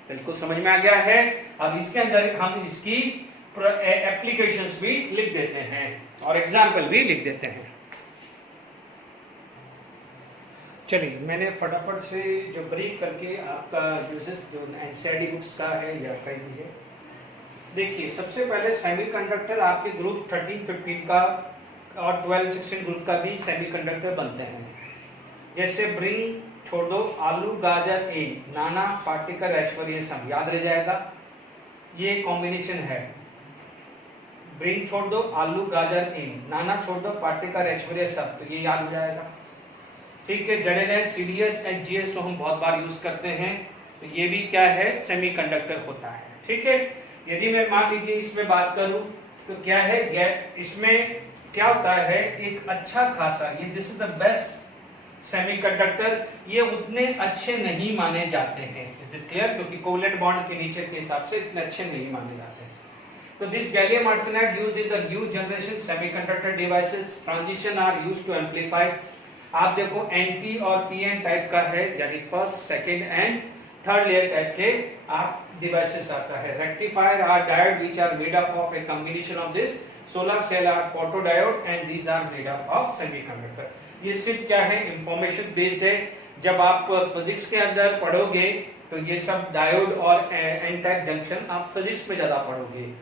बिल्कुल समझ में आ गया है। अब इसके अंदर हम इसकी एप्लीकेशंस भी लिख देते हैं और एग्जाम्पल भी लिख देते हैं। चलिए मैंने फटाफट से जो ब्रीफ करके आपका जो एनसीईआरटी बुक्स का है या कहीं भी है, देखिए सबसे पहले सेमीकंडक्टर आपके ग्रुप 13, 15 का और 12, 16 ग्रुप का भी सेमीकंडक्टर बनते हैं। जैसे ब्रिंग छोड़ दो, आलू गाजर एग, नाना पार्टिकल ऐश्वर्य सम, याद रह जाएगा, ये कॉम्बिनेशन है। ब्रिंग छोड़ दो, आलू गाजर एग, नाना छोड़ दो, पार्टिकल ऐश्वर्य सब, तो ये याद हो जाएगा। ठीक है, जेडएनएस, सीडीएस, एचजीएस तो हम बहुत बार यूज करते हैं, तो ये भी क्या है, सेमीकंडक्टर होता है। ठीक है, यदि मैं मान लीजिए इसमें बात करूं तो क्या है, इसमें क्या होता है, एक अच्छा खासा, ये this is the best semiconductor, ये उतने अच्छे नहीं माने जाते हैं। Is it clear? क्योंकि कोवलेंट बॉन्ड के नेचर के हिसाब से इतने अच्छे नहीं माने जाते हैं। तो this gallium arsenide used in the new generation semiconductor devices, transition are used to amplify. आप देखो एनपी और पीएन टाइप का है, यानी first, second and third layer type के आप डिवाइसेस आता है। Rectifier are diode which are made up of a combination of this solar cell are photodiode and these are made up of semiconductor. ये सिर्फ क्या है, इंफॉर्मेशन बेस्ड है। जब आप फिजिक्स के अंदर पढ़ोगे तो ये सब डायोड और एन टाइप जंक्शन आप फिजिक्स में ज्यादा पढ़ोगे,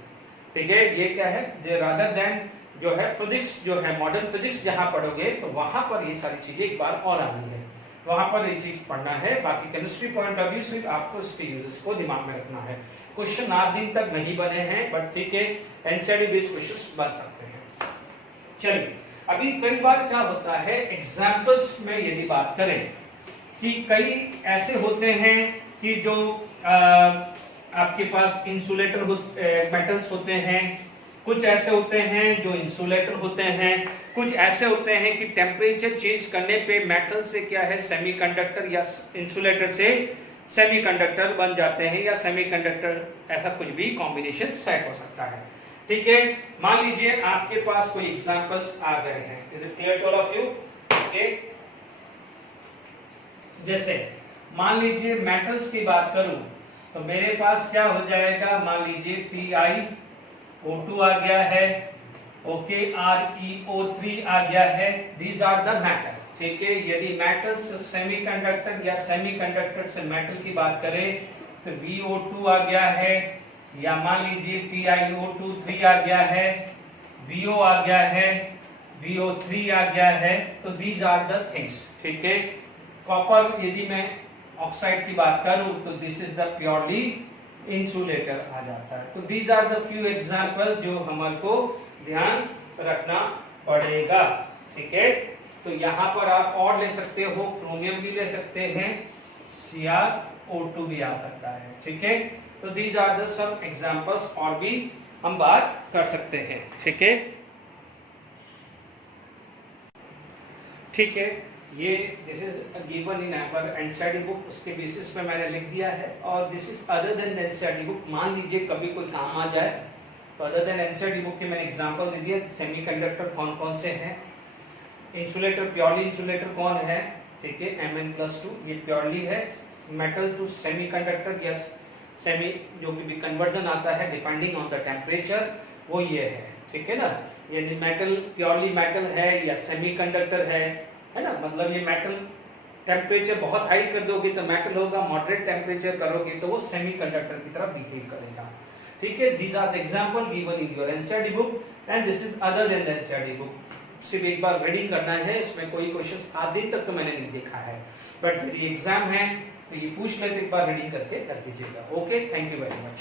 ठीक है। ये क्या है, रादर देन जो है फिजिक्स, जो है मॉडर्न फिजिक्स जहां पढ़ोगे तो वहां पर ये सारी चीजें एक बार और आनी है, वहां पर ये चीज पढ़ना है। बाकी केमिस्ट्री पॉइंट ऑफ व्यू से आपको इसके यूजेस को दिमाग में रखना है। क्वेश्चन आज दिन तक नहीं बने हैं, बट ठीक है, एनसीईआरटी बेस्ड क्वेश्चंस बन सकते हैं। चलिए, अभी कई बार क्या होता है, एग्जांपल्स में यदि बात करें कि कई ऐसे होते हैं कि जो आपके पास इंसुलेटर मेटल्स होते हैं, कुछ ऐसे होते हैं जो इंसुलेटर होते हैं, कुछ ऐसे होते हैं कि टेम्परेचर चेंज करने पे मेटल से क्या है, सेमीकंडक्टर या इंसुलेटर से सेमीकंडक्टर बन जाते हैं, या सेमीकंडक्टर, ऐसा कुछ भी कॉम्बिनेशन सेट हो सकता है, ठीक है। मान लीजिए आपके पास कोई एग्जांपल्स आ गए हैं, is it clear to all of you? Okay, जैसे मान लीजिए मेटल्स की बात करूं तो मेरे पास क्या हो जाएगा, मान लीजिए TiO2 आ गया है, ओके, ReO3 आ गया है, दीज आर द मेटल्स, ठीक है। यदि मेटल्स सेमीकंडक्टर या सेमीकंडक्टर से मेटल की बात करें तो VO2 आ गया है, या मान लीजिए TiO2 आ गया है, VO आ गया है, VO3 आ गया है, तो दीज आर द थिंग्स, ठीक है। कॉपर यदि मैं ऑक्साइड की बात करूं तो this is the purely insulator आ जाता है। तो these are the few example जो हमारे को ध्यान रखना पड़ेगा, ठीक है। तो यहाँ पर आप और ले सकते हो, क्रोमियम भी ले सकते हैं, CrO2 भी आ सकता है, ठीक है। तो these are the some examples, और भी हम बात कर सकते हैं, ठीक है, ठीक है। ये this is given in our NCERT book, उसके बेसिस पे मैंने लिख दिया है, और this is other than NCERT book. मान लीजिए कभी कोई काम आ जाए तो अदर देन एनसीईआरटी बुक के मैंने एग्जांपल दे दिया। सेमीकंडक्टर कौन कौन से हैं, इंसुलेटर, प्योरली इंसुलेटर कौन है, ठीक है, Mn+2, ये प्योरली है। मेटल टू सेमीकंडक्टर या सेमी जो भी कन्वर्जन आता है डिपेंडिंग ऑन द टेम्परेचर, वो ये है, ठीक है ना। यदि मेटल प्योरली मेटल है या सेमीकंडक्टर है ना, मतलब ये मेटल टेम्परेचर बहुत हाई कर दोगे तो मेटल होगा, मॉडरेट टेम्परेचर करोगे तो वो सेमीकंडक्टर की तरह बिहेव करेगा, ठीक है। These are the example given in your NCERT book and this is other than the NCERT book. सिर्फ एक बार रीडिंग करना है, इसमें कोई क्वेश्चंस आज दिन तक तो मैंने नहीं देखा है, बट यदि एग्जाम है तो ये पूछ लेते, एक बार रीडिंग करके कर दीजिएगा। Okay, thank you very much.